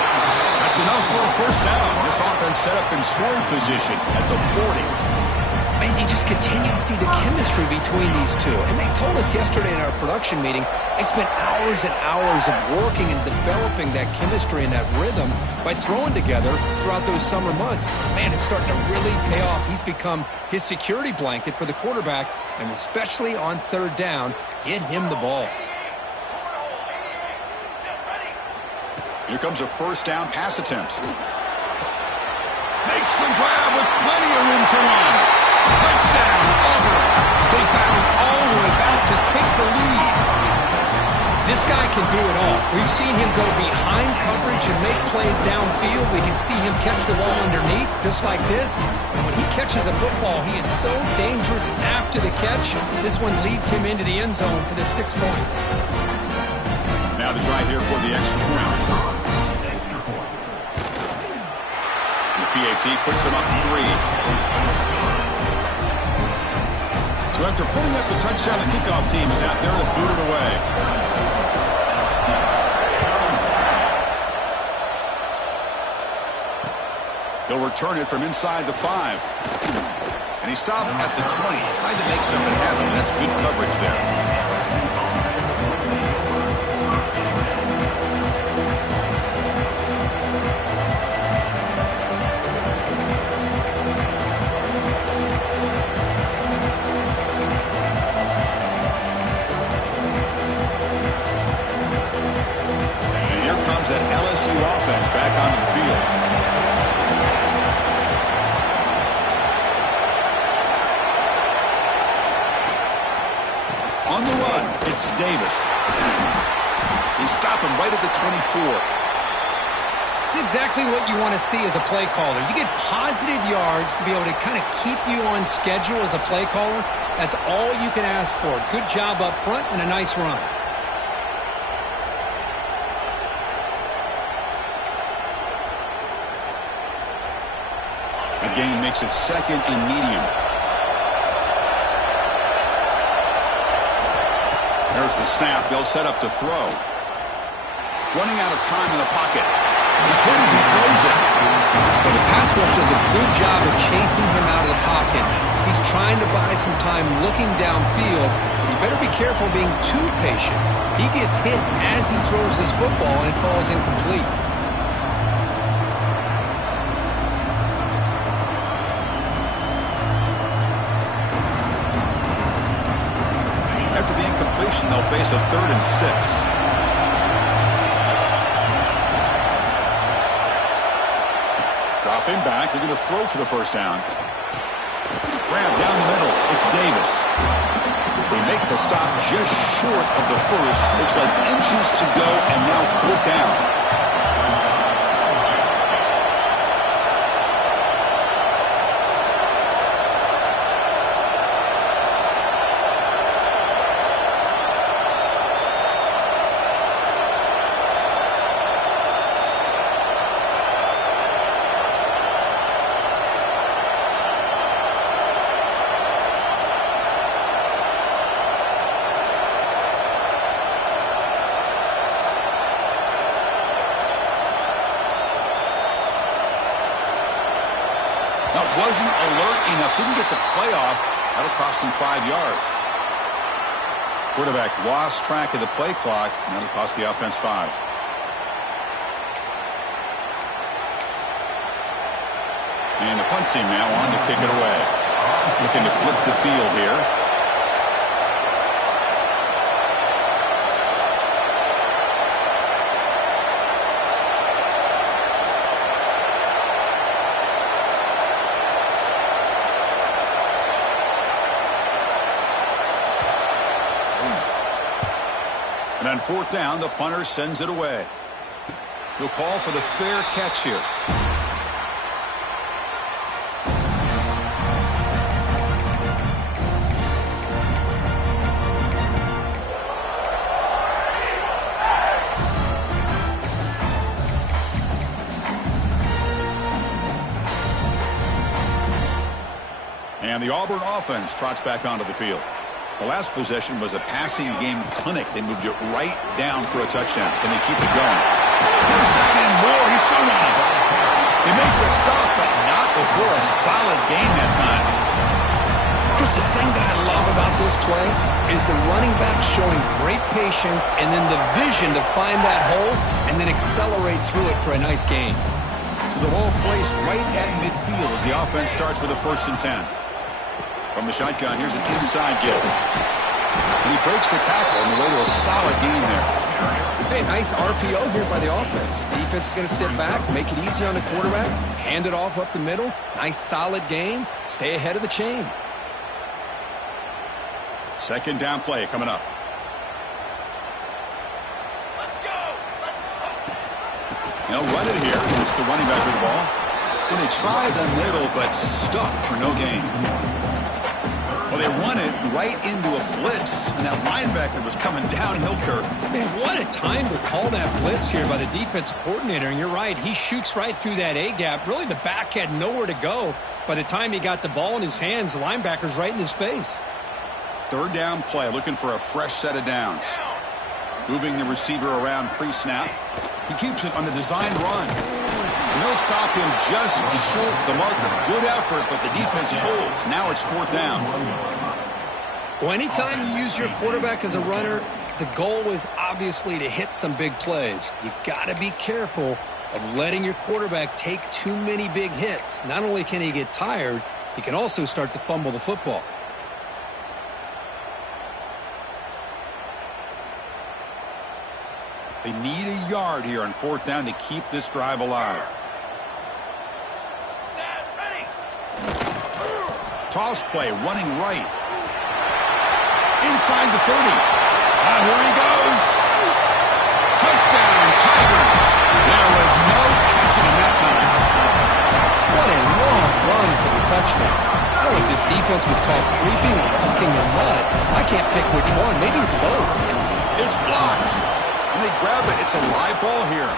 That's enough for a first down. This offense set up in scoring position at the 40. Man, you just continue to see the chemistry between these two. And they told us yesterday in our production meeting, they spent hours and hours of working and developing that chemistry and that rhythm by throwing together throughout those summer months. Man, it's starting to really pay off. He's become his security blanket for the quarterback, and especially on third down, get him the ball. Here comes a first down pass attempt. Makes the grab with plenty of room to run. Touchdown, Auburn. They battled all the way back to take the lead. This guy can do it all. We've seen him go behind coverage and make plays downfield. We can see him catch the ball underneath, just like this. And when he catches a football, he is so dangerous after the catch. This one leads him into the end zone for the 6 points. Now the try here for the extra point. The PAT puts him up 3. So after putting up the touchdown, the kickoff team is out there to boot it away. He'll return it from inside the 5. And he stopped at the 20, trying to make something happen. That's good coverage there. Davis. They stop him right at the 24. It's exactly what you want to see as a play caller. You get positive yards to be able to kind of keep you on schedule as a play caller. That's all you can ask for. Good job up front and a nice run. A gain makes it second and medium. There's the snap. They'll set up to throw. Running out of time in the pocket. He's good as he throws it. Well, the pass rush does a good job of chasing him out of the pocket. He's trying to buy some time looking downfield, but he better be careful being too patient. He gets hit as he throws this football, and it falls incomplete. After the incompletion, they'll face a 3rd and 6. Dropping back, they're going to throw for the first down. Grab down the middle. It's Davis. They make the stop just short of the first. Looks like inches to go, and now 4th down. Wasn't alert enough. Didn't get the play off. That'll cost him 5 yards. Quarterback lost track of the play clock, and that'll cost the offense 5. And the punt team now on to kick it away. Looking to flip the field here. And on 4th down, the punter sends it away. He'll call for the fair catch here. And the Auburn offense trots back onto the field. The last possession was a passing game clinic. They moved it right down for a touchdown. Can they keep it going? First down and more. He's still on it. They make the stop, but not before a solid gain that time. Chris, the thing that I love about this play is the running back showing great patience and then the vision to find that hole and then accelerate through it for a nice gain. So the ball placed right at midfield as the offense starts with a 1st and 10. From the shotgun, here's an inside give. And he breaks the tackle on the way to a solid gain there. Hey, nice RPO here by the offense. Defense is going to sit back, make it easy on the quarterback, hand it off up the middle. Nice solid gain. Stay ahead of the chains. 2nd down play coming up. Let's go! They'll run it here. It's the running back with the ball. And they try the middle, but stuck for no gain. Well, they run it right into a blitz, and that linebacker was coming downhill curve. Man, what a time to call that blitz here by the defensive coordinator. And you're right, he shoots right through that A-gap. Really, the back had nowhere to go. By the time he got the ball in his hands, the linebacker's right in his face. 3rd down play, looking for a fresh set of downs. Moving the receiver around pre-snap. He keeps it on the designed run. And they'll stop him just short of the marker. Good effort, but the defense holds. Now it's 4th down. Well, anytime you use your quarterback as a runner, the goal is obviously to hit some big plays. You got to be careful of letting your quarterback take too many big hits. Not only can he get tired, he can also start to fumble the football. They need a yard here on 4th down to keep this drive alive. Set, ready. Toss play, running right. Inside the 30. Here he goes. Touchdown, Tigers. There was no catching him that time. What a long run for the touchdown. I don't know if this defense was called sleeping or walking in mud. I can't pick which one. Maybe it's both. It's blocked. And they grab it. It's a live ball here.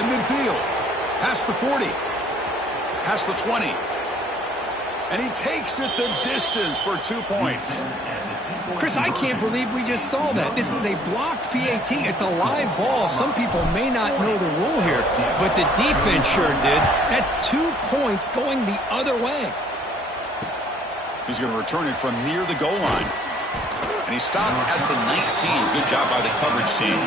And midfield. Past the 40. Past the 20. And he takes it the distance for 2 points. Chris, I can't believe we just saw that. This is a blocked PAT. It's a live ball. Some people may not know the rule here, but the defense sure did. That's 2 points going the other way. He's going to return it from near the goal line. And he stopped at the 19. Good job by the coverage team.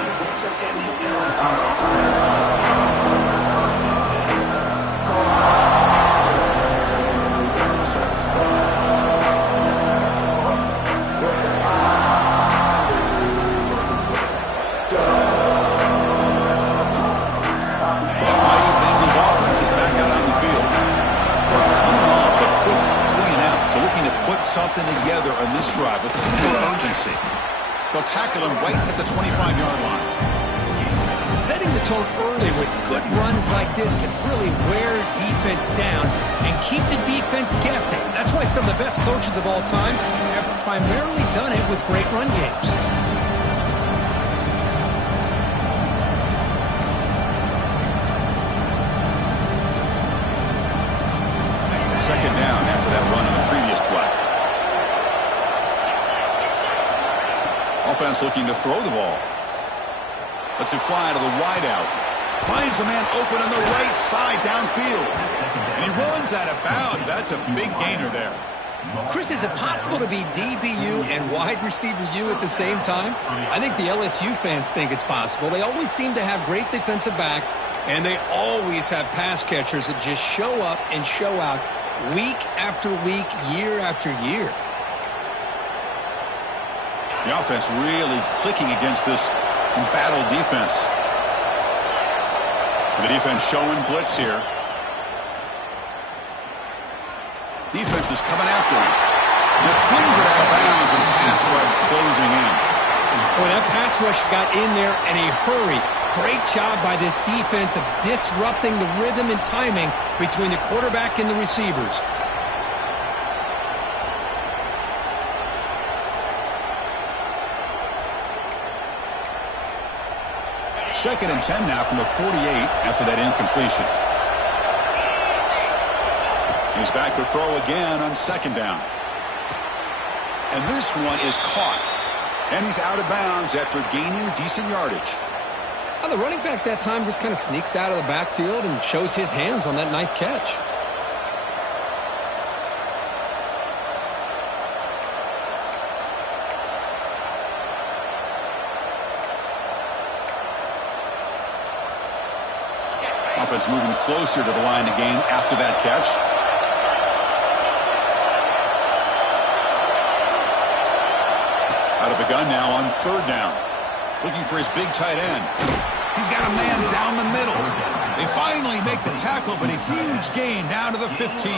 Something together on this drive with more urgency. They'll tackle him right at the 25-yard line. Setting the tone early with good runs like this can really wear defense down and keep the defense guessing. That's why some of the best coaches of all time have primarily done it with great run games. Second down after that run on the previous play. Offense looking to throw the ball. Lets it fly to the wideout. Finds a man open on the right side downfield. And he runs out of bounds. That's a big gainer there. Chris, is it possible to be DBU and wide receiver U at the same time? I think the LSU fans think it's possible. They always seem to have great defensive backs, and they always have pass catchers that just show up and show out week after week, year after year. The offense really clicking against this embattled defense. The defense showing blitz here. Defense is coming after him. Just flings it out of bounds and pass rush closing in. Boy, that pass rush got in there in a hurry. Great job by this defense of disrupting the rhythm and timing between the quarterback and the receivers. Second and 10 now from the 48 after that incompletion. He's back to throw again on second down. And this one is caught. And he's out of bounds after gaining decent yardage. Well, the running back that time just kind of sneaks out of the backfield and shows his hands on that nice catch. Offense moving closer to the line of game after that catch. Out of the gun now on third down. Looking for his big tight end. He's got a man down the middle. They finally make the tackle, but a huge gain down to the 15.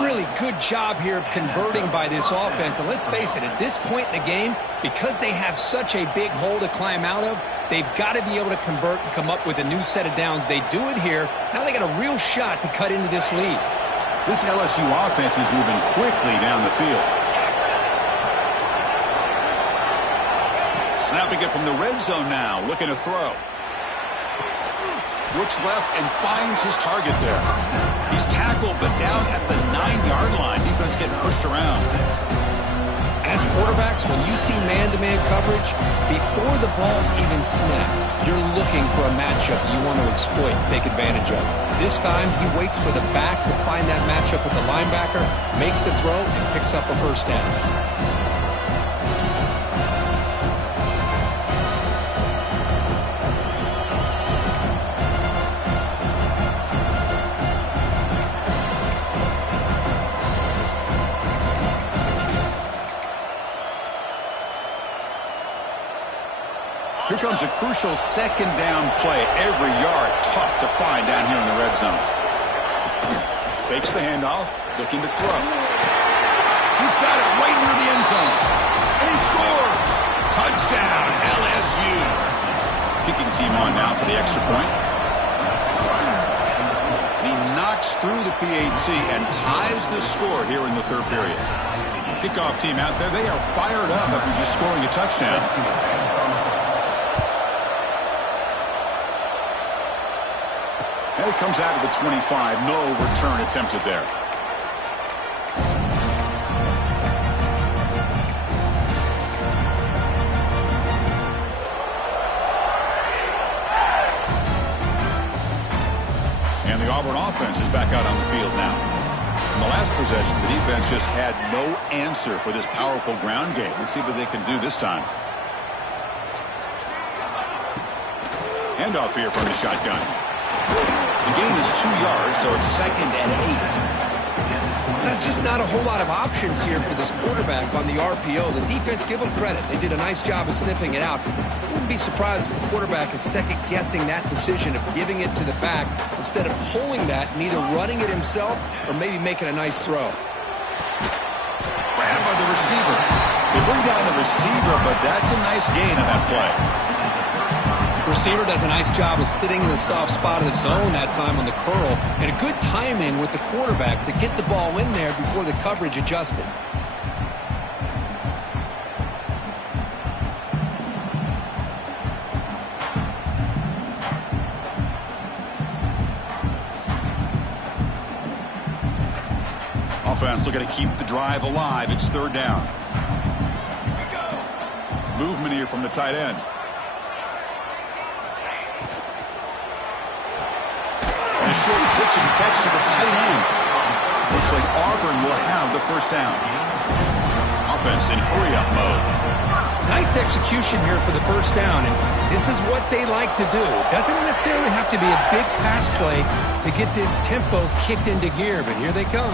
Really good job here of converting by this offense. And let's face it, at this point in the game, because they have such a big hole to climb out of, they've got to be able to convert and come up with a new set of downs. They do it here. Now they got a real shot to cut into this lead. This LSU offense is moving quickly down the field. Snapping it from the red zone now, looking to throw. Looks left and finds his target there. He's tackled, but down at the 9-yard line. Defense getting pushed around. As quarterbacks, when you see man-to-man coverage, before the ball's even snapped, you're looking for a matchup you want to exploit and take advantage of. This time, he waits for the back to find that matchup with the linebacker, makes the throw, and picks up a first down. Here comes a crucial second down play. Every yard tough to find down here in the red zone. Fakes the handoff, looking to throw. He He's got it right near the end zone. And he scores. Touchdown, LSU. Kicking team on now for the extra point. He knocks through the PAT and ties the score here in the third period. Kickoff team out there, they are fired up after just scoring a touchdown. And it comes out of the 25. No return attempted there. And the Auburn offense is back out on the field now. In the last possession, the defense just had no answer for this powerful ground game. Let's see what they can do this time. Handoff here from the shotgun. The gain is 2 yards, so it's 2nd and 8. That's just not a whole lot of options here for this quarterback on the RPO. The defense, give them credit. They did a nice job of sniffing it out. I wouldn't be surprised if the quarterback is second-guessing that decision of giving it to the back instead of pulling that and either running it himself or maybe making a nice throw. Grabbed by the receiver. They bring down the receiver, but that's a nice gain on that play. Receiver does a nice job of sitting in the soft spot of the zone that time on the curl, and a good timing with the quarterback to get the ball in there before the coverage adjusted. Offense looking to keep the drive alive. It's 3rd down. Movement here from the tight end. A short pitch and catch to the tight end. Looks like Auburn will have the first down. Offense in hurry-up mode. Nice execution here for the first down, and this is what they like to do. Doesn't necessarily have to be a big pass play to get this tempo kicked into gear, but here they come.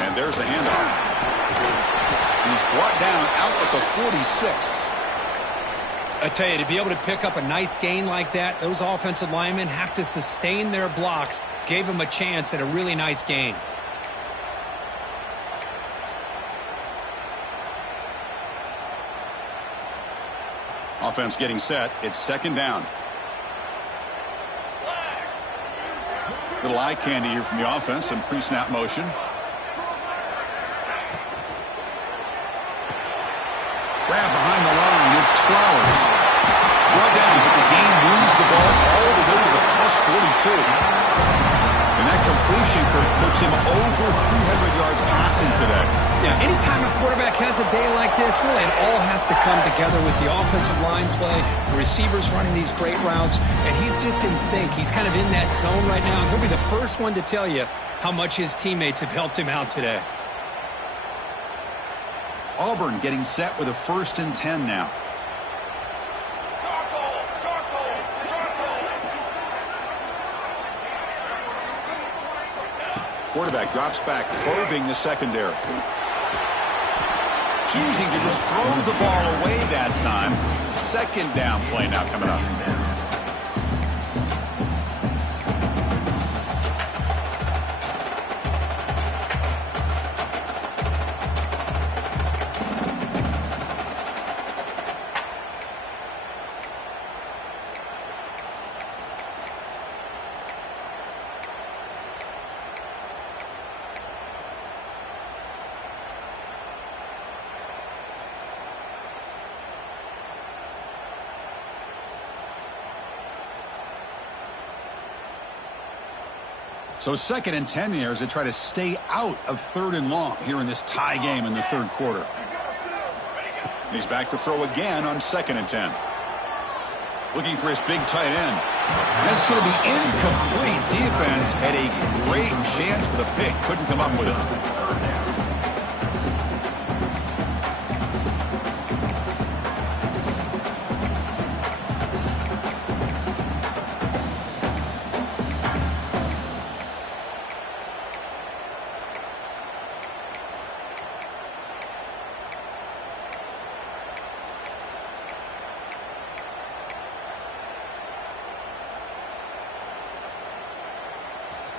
And there's the handoff. He's brought down out at the 46. I tell you, to be able to pick up a nice gain like that, those offensive linemen have to sustain their blocks. Gave them a chance at a really nice gain. Offense getting set. It's 2nd down. Little eye candy here from the offense. Some pre-snap motion. Grab behind the line. It's Flowers. Brought down, but the gain moves the ball all the way to the +42. And that completion puts him over 300 yards passing today. Yeah, anytime a quarterback has a day like this, really it all has to come together with the offensive line play, the receivers running these great routes, and he's just in sync. He's kind of in that zone right now. He'll be the first one to tell you how much his teammates have helped him out today. Auburn getting set with a 1st and 10 now. Quarterback drops back, probing the secondary. Choosing to just throw the ball away that time. 2nd down play now coming up. So 2nd and 10 here as they try to stay out of 3rd and long here in this tie game in the 3rd quarter. He's back to throw again on 2nd and 10. Looking for his big tight end. And it's going to be incomplete. Defense had a great chance for the pick. Couldn't come up with it.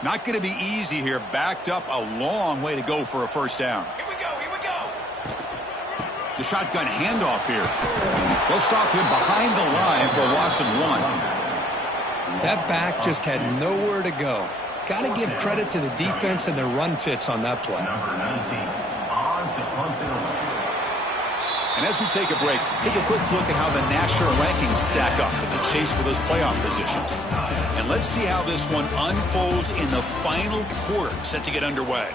Not going to be easy here. Backed up a long way to go for a first down. Here we go, here we go. The shotgun handoff here. They'll stop him behind the line for a loss of 1. That back just had nowhere to go. Got to give credit to the defense and their run fits on that play. Number 19, on to punt it away. And as we take a break, take a quick look at how the national rankings stack up in the chase for those playoff positions. And let's see how this one unfolds in the final quarter set to get underway.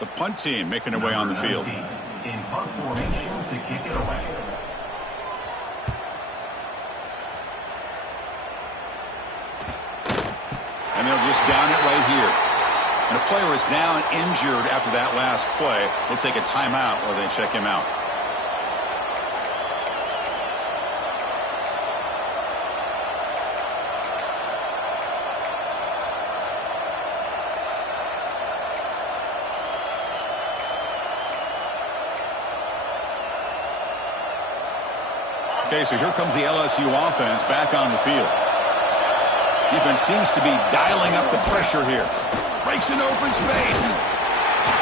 The punt team making their way on the field. In punt formation to kick it away. And they'll just down it right here. And a player is down injured after that last play. We'll take a timeout while they check him out. Okay, so here comes the LSU offense back on the field. Defense seems to be dialing up the pressure here. Breaks into open space.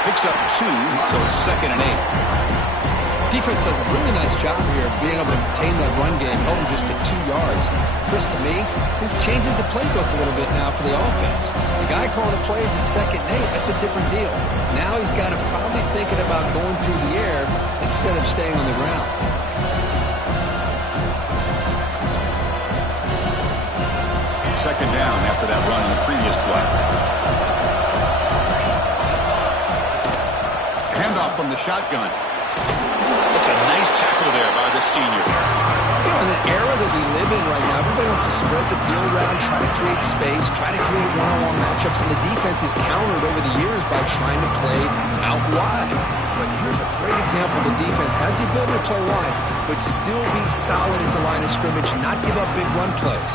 Picks up 2, so it's 2nd and 8. Defense does a really nice job here of being able to contain that run game, held him just to 2 yards. Chris, to me, this changes the playbook a little bit now for the offense. The guy calling the plays at 2nd and 8, that's a different deal. Now he's got to probably thinking about going through the air instead of staying on the ground. Second down after that run in the previous play. Handoff from the shotgun. That's a nice tackle there by the senior. You know, in the era that we live in right now, everybody wants to spread the field around, try to create space, try to create one-on-one matchups, and the defense is countered over the years by trying to play out wide. But here's a great example. The defense has the ability to play wide, but still be solid at the line of scrimmage, not give up big run plays.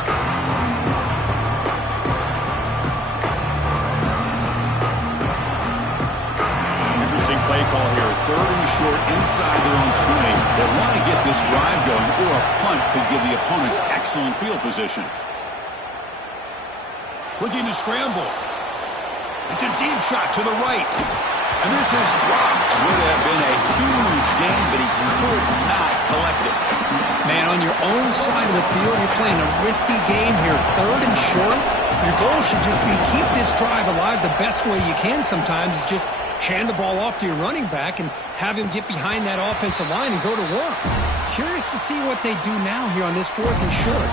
Play call here, 3rd and short inside their own 20. They want to get this drive going, or a punt could give the opponents excellent field position. Looking to scramble. It's a deep shot to the right. And this is dropped. Would have been a huge gain, but he could not collect it. Man, on your own side of the field, you're playing a risky game here. 3rd and short. Your goal should just be keep this drive alive the best way you can sometimes. Is just hand the ball off to your running back and have him get behind that offensive line and go to work. Curious to see what they do now here on this 4th and short.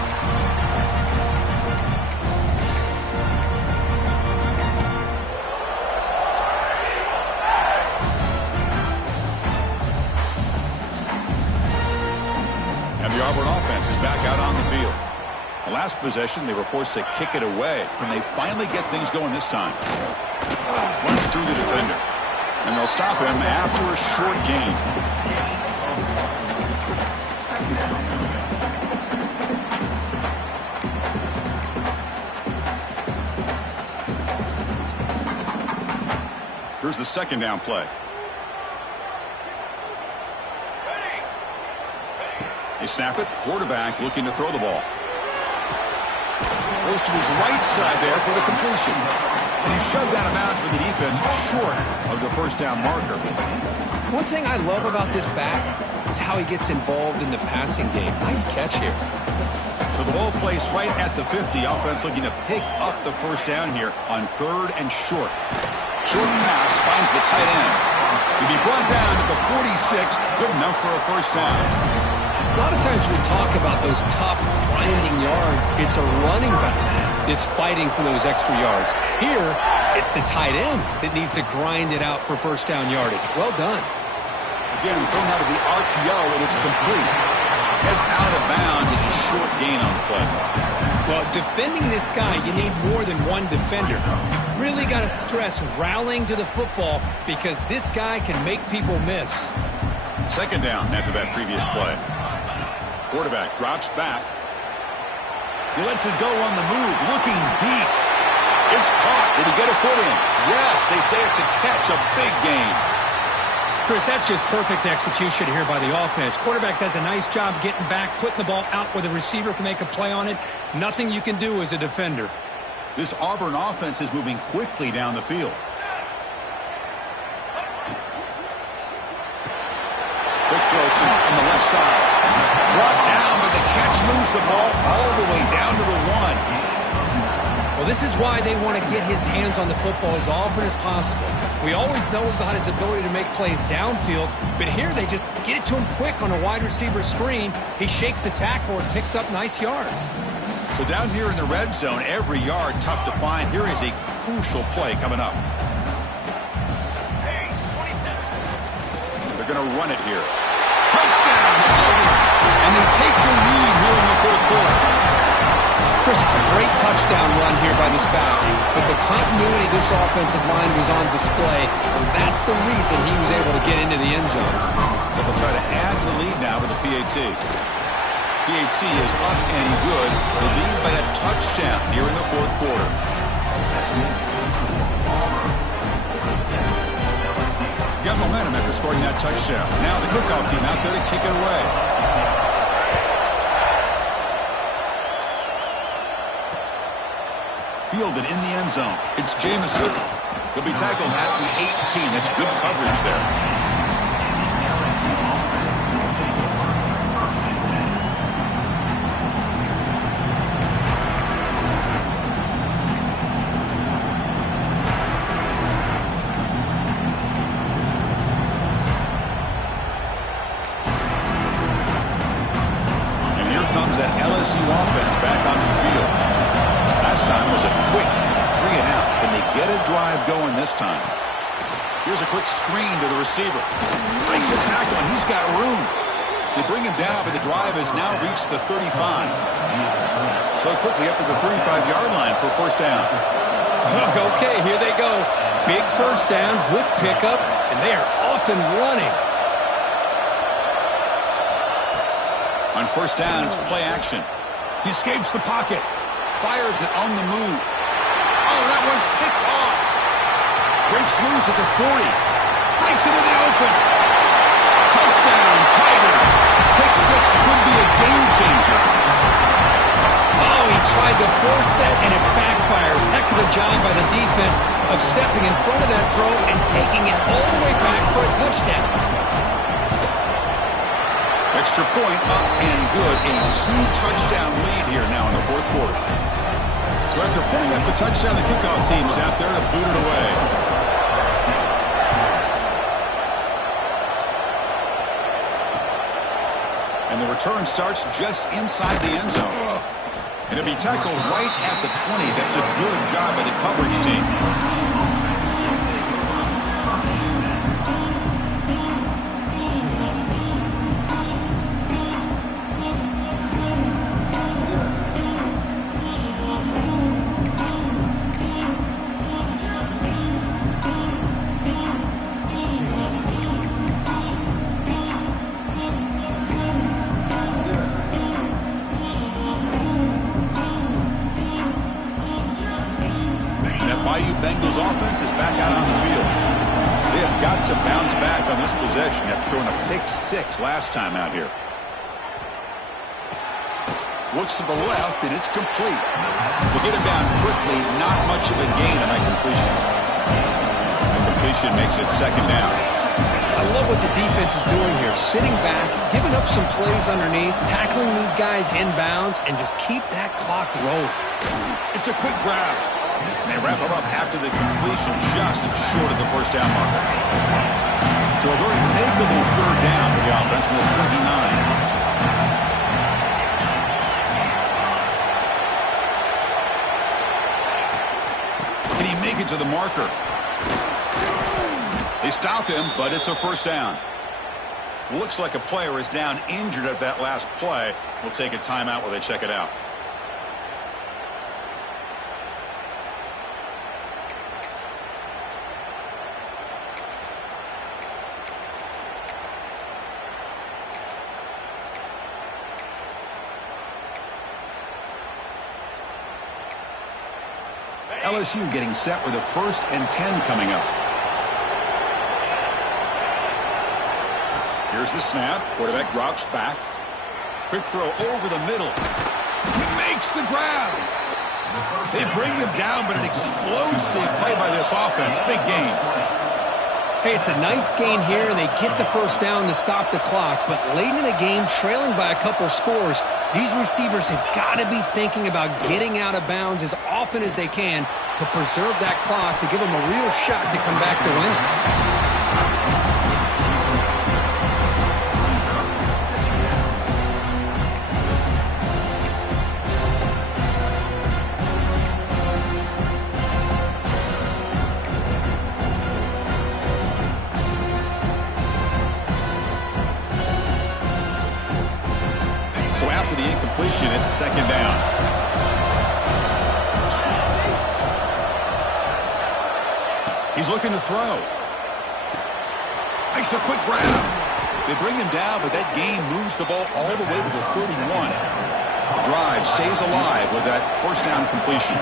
And the Auburn offense is back out on the field. The last possession, they were forced to kick it away. Can they finally get things going this time? Runs through the defender. And they'll stop him after a short gain. Here's the 2nd down play. They snap it. Quarterback looking to throw the ball. Goes to his right side there for the completion. And he's shoved out of bounds with the defense short of the first down marker. One thing I love about this back is how he gets involved in the passing game. Nice catch here. So the ball placed right at the 50. Offense looking to pick up the first down here on 3rd and short. Short pass finds the tight end. He'll be brought down at the 46. Good enough for a first down. A lot of times we talk about those tough, grinding yards. It's a running back that's fighting for those extra yards. Here, it's the tight end that needs to grind it out for first down yardage. Well done. Again, thrown out of the RPO, and it's complete. Heads out of bounds. It's a short gain on the play. Well, defending this guy, you need more than one defender. You really got to stress rallying to the football because this guy can make people miss. 2nd down after that previous play. Quarterback drops back. He lets it go on the move, looking deep. It's caught. Did he get a foot in? Yes, they say it's a catch, a big gain. Chris, that's just perfect execution here by the offense. Quarterback does a nice job getting back, putting the ball out where the receiver can make a play on it. Nothing you can do as a defender. This Auburn offense is moving quickly down the field. Quick throw caught on the left side. Brought down, but the catch moves the ball all the way down to the 1. Well, this is why they want to get his hands on the football as often as possible. We always know about his ability to make plays downfield, but here they just get it to him quick on a wide receiver screen. He shakes the tackle and picks up nice yards. So down here in the red zone, every yard tough to find. Here is a crucial play coming up. They're going to run it here. Touchdown! And they take the lead here in the fourth quarter. Chris, it's a great touchdown run here by this back, but the continuity of this offensive line was on display, and that's the reason he was able to get into the end zone. They'll try to add to the lead now with the PAT. PAT is up and good. The lead by a touchdown here in the fourth quarter. Got momentum after scoring that touchdown. Now the kickoff team out there to kick it away. Fielded in the end zone. It's Jamison. He'll be tackled at the 18. That's good coverage there. And here comes that LSU offense back onto the field. Last time was a quick 3-and-out. Can they get a drive going this time? Here's a quick screen to the receiver. Breaks a tackle, and he's got room. They bring him down, but the drive has now reached the 35. So quickly up to the 35-yard line for first down. Okay, here they go. Big first down, good pickup, and they are off and running. On first down, it's play action. He escapes the pocket. Fires it on the move. Oh, that one's picked off. Breaks loose at the 40. Breaks into the open. Touchdown, Tigers. Pick six could be a game changer. Oh, he tried to force that, and it backfires. Heck of a job by the defense of stepping in front of that throw and taking it all the way back for a touchdown. Extra point up and good. A 2-touchdown lead here now in the fourth quarter. So after putting up the touchdown, the kickoff team is out there to boot it away. And the return starts just inside the end zone. And it'll be tackled right at the 20. That's a good job by the coverage team. Bengals offense is back out on the field. They have got to bounce back on this possession after throwing a pick six last time out here. Looks to the left, and it's complete. We'll get him down quickly. Not much of a gain on that completion. The completion makes it second down. I love what the defense is doing here. Sitting back, giving up some plays underneath, tackling these guys inbounds, and just keep that clock rolling. It's a quick grab. They wrap him up after the completion, just short of the first down marker. So a very makeable third down for the offense from the 29. Can he make it to the marker? They stop him, but it's a first down. Looks like a player is down injured at that last play. We'll take a timeout while they check it out. LSU getting set with a 1st and 10 coming up. Here's the snap. Quarterback drops back. Quick throw over the middle. He makes the grab. They bring him down, but an explosive play by this offense. Big gain. Hey, it's a nice gain here, and they get the first down to stop the clock. But late in the game, trailing by a couple scores, these receivers have got to be thinking about getting out of bounds as often as they can to preserve that clock, to give them a real shot to come back to win it. So after the incompletion, it's second down. He's looking to throw. Makes a quick grab. They bring him down, but that gain moves the ball all the way to the 31. The drive stays alive with that first down completion.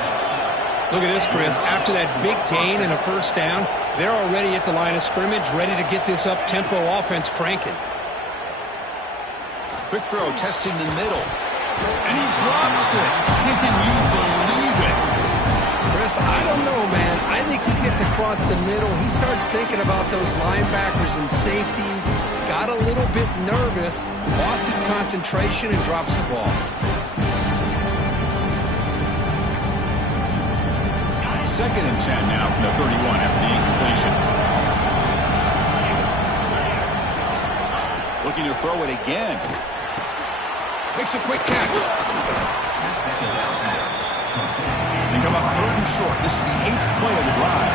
Look at this, Chris. After that big gain and a first down, they're already at the line of scrimmage, ready to get this up-tempo offense cranking. Quick throw, testing the middle. And he drops it. Can you believe it? Chris, I don't know, man. I think he gets across the middle. He starts thinking about those linebackers and safeties. Got a little bit nervous, lost his concentration, and drops the ball. Second and 10 now from the 31 after the incompletion. Looking to throw it again. Makes a quick catch. They come up third and short. This is the 8th play of the drive.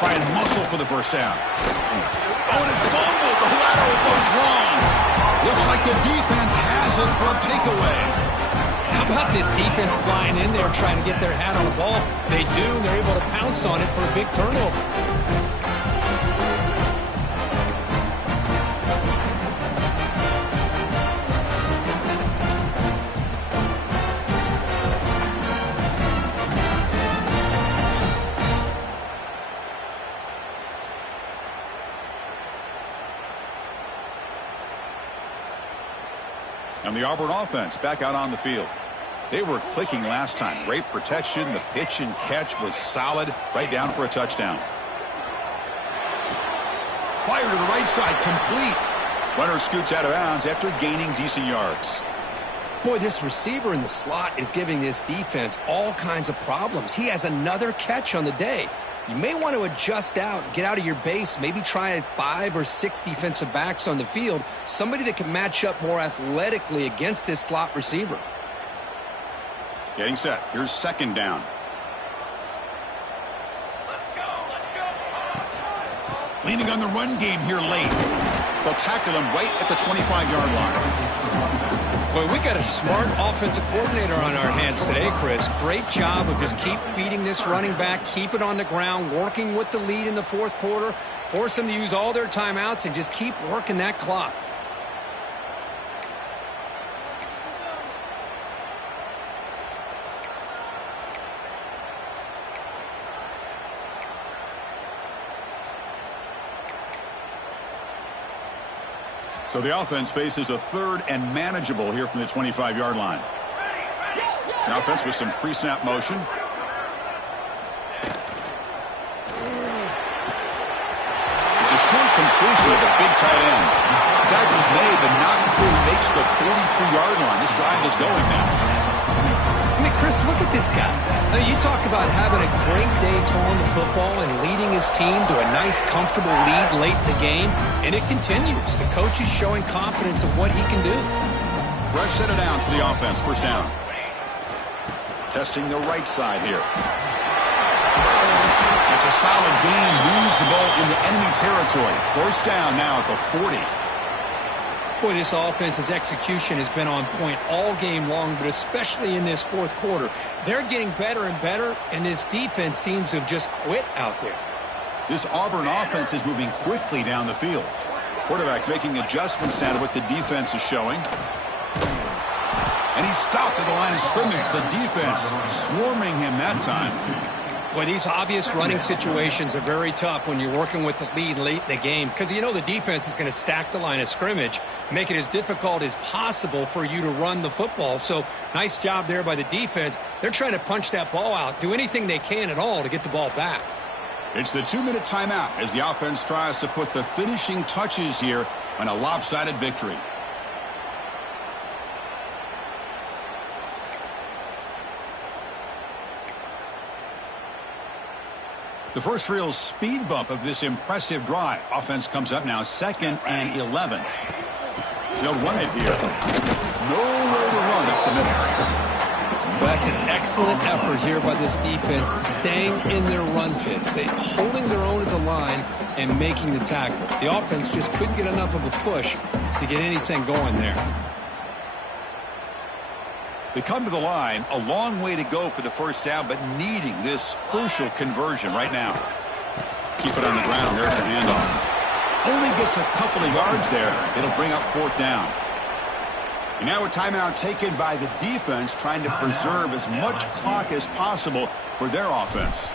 Try and muscle for the first down. Oh, and it's fumbled. The lateral goes wrong. Looks like the defense has it for a takeaway. How about this defense flying in there trying to get their hat on the ball? They do, and they're able to pounce on it for a big turnover. And the Auburn offense back out on the field. They were clicking last time. Great protection. The pitch and catch was solid. Right down for a touchdown. Fire to the right side. Complete. Runner scoots out of bounds after gaining decent yards. Boy, this receiver in the slot is giving this defense all kinds of problems. He has another catch on the day. You may want to adjust out, get out of your base, maybe try 5 or 6 defensive backs on the field, somebody that can match up more athletically against this slot receiver. Getting set. Here's second down. Leaning on the run game here late. They'll tackle him right at the 25-yard line. Boy, we got a smart offensive coordinator on our hands today, Chris. Great job of just keep feeding this running back, keep it on the ground, working with the lead in the fourth quarter, force them to use all their timeouts, and just keep working that clock. So the offense faces a third and manageable here from the 25-yard line. The offense with some pre-snap motion. It's a short completion of the big tight end. Tackle's made, but not before he makes the 43-yard line. This drive is going now. I mean, Chris, look at this guy. I mean, you talk about having a great day throwing the football and leading his team to a nice, comfortable lead late in the game, and it continues. The coach is showing confidence of what he can do. Fresh set of downs for the offense. First down. Testing the right side here. It's a solid gain. Moves the ball into enemy territory. First down now at the 40. Boy, this offense's execution has been on point all game long, but especially in this fourth quarter. They're getting better and better, and this defense seems to have just quit out there. This Auburn offense is moving quickly down the field. Quarterback making adjustments down to what the defense is showing. And he stopped at the line of scrimmage. The defense swarming him that time. Boy, these obvious running situations are very tough when you're working with the lead late in the game because you know the defense is going to stack the line of scrimmage, make it as difficult as possible for you to run the football. So nice job there by the defense. They're trying to punch that ball out, do anything they can at all to get the ball back. It's the 2-minute timeout as the offense tries to put the finishing touches here on a lopsided victory. The first real speed bump of this impressive drive. Offense comes up now 2nd and 11. They'll run it here. Nowhere to run up the middle. That's an excellent effort here by this defense, staying in their run fits. They're holding their own at the line and making the tackle. The offense just couldn't get enough of a push to get anything going there. They come to the line, a long way to go for the first down, but needing this crucial conversion right now. Keep it on the ground. There's the handoff. Only gets a couple of yards there. It'll bring up 4th down. And now a timeout taken by the defense, trying to preserve as much clock as possible for their offense.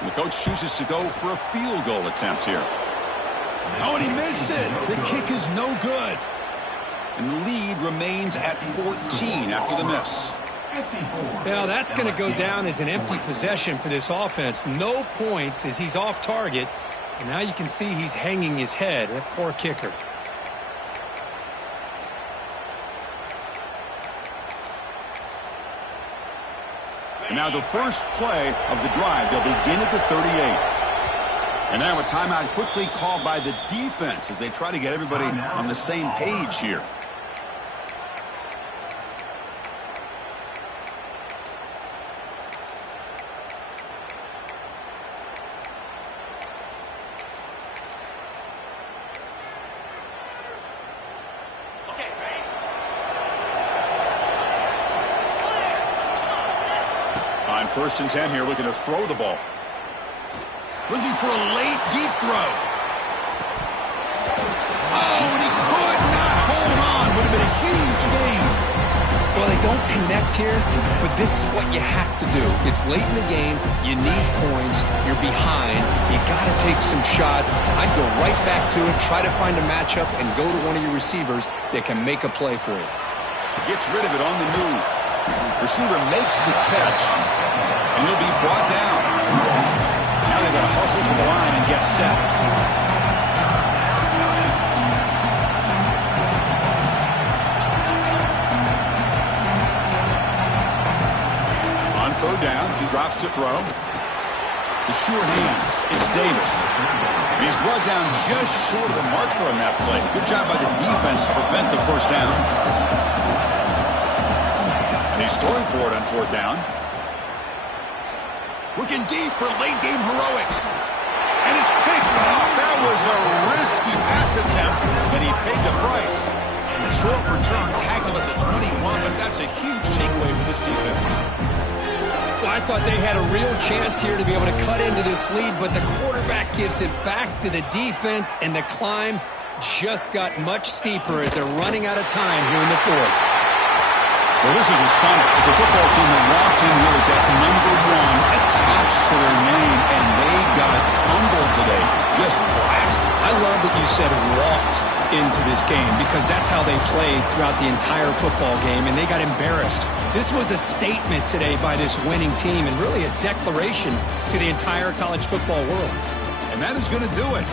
And the coach chooses to go for a field goal attempt here. Oh, and he missed it. The kick is no good. And the lead remains at 14 after the miss. Now that's going to go down as an empty possession for this offense. No points as he's off target. And now you can see he's hanging his head. That poor kicker. And now the first play of the drive. They'll begin at the 38. And now a timeout quickly called by the defense as they try to get everybody on the same page here. On 1st and 10 here, looking to throw the ball. Looking for a late, deep throw. Oh, and he could not hold on. Would have been a huge gain. Well, they don't connect here, but this is what you have to do. It's late in the game. You need points. You're behind. You got to take some shots. I'd go right back to it, try to find a matchup, and go to one of your receivers that can make a play for you. Gets rid of it on the move. Receiver makes the catch, and he'll be brought down. Now they've got to hustle to the line and get set. On 3rd down, he drops to throw. The sure hands. It's Davis. And he's brought down just short of the marker on that play. Good job by the defense to prevent the first down. And he's throwing for it on 4th down. Looking deep for late-game heroics. And it's picked off. That was a risky pass attempt, and he paid the price. Short return tackle at the 21, but that's a huge takeaway for this defense. Well, I thought they had a real chance here to be able to cut into this lead, but the quarterback gives it back to the defense, and the climb just got much steeper as they're running out of time here in the 4th. Well, this is a stunner. It's a football team that walked in here with that #1 attached to their name, and they got humbled today. Just blasted. I love that you said walked into this game because that's how they played throughout the entire football game, and they got embarrassed. This was a statement today by this winning team and really a declaration to the entire college football world. And that is going to do it.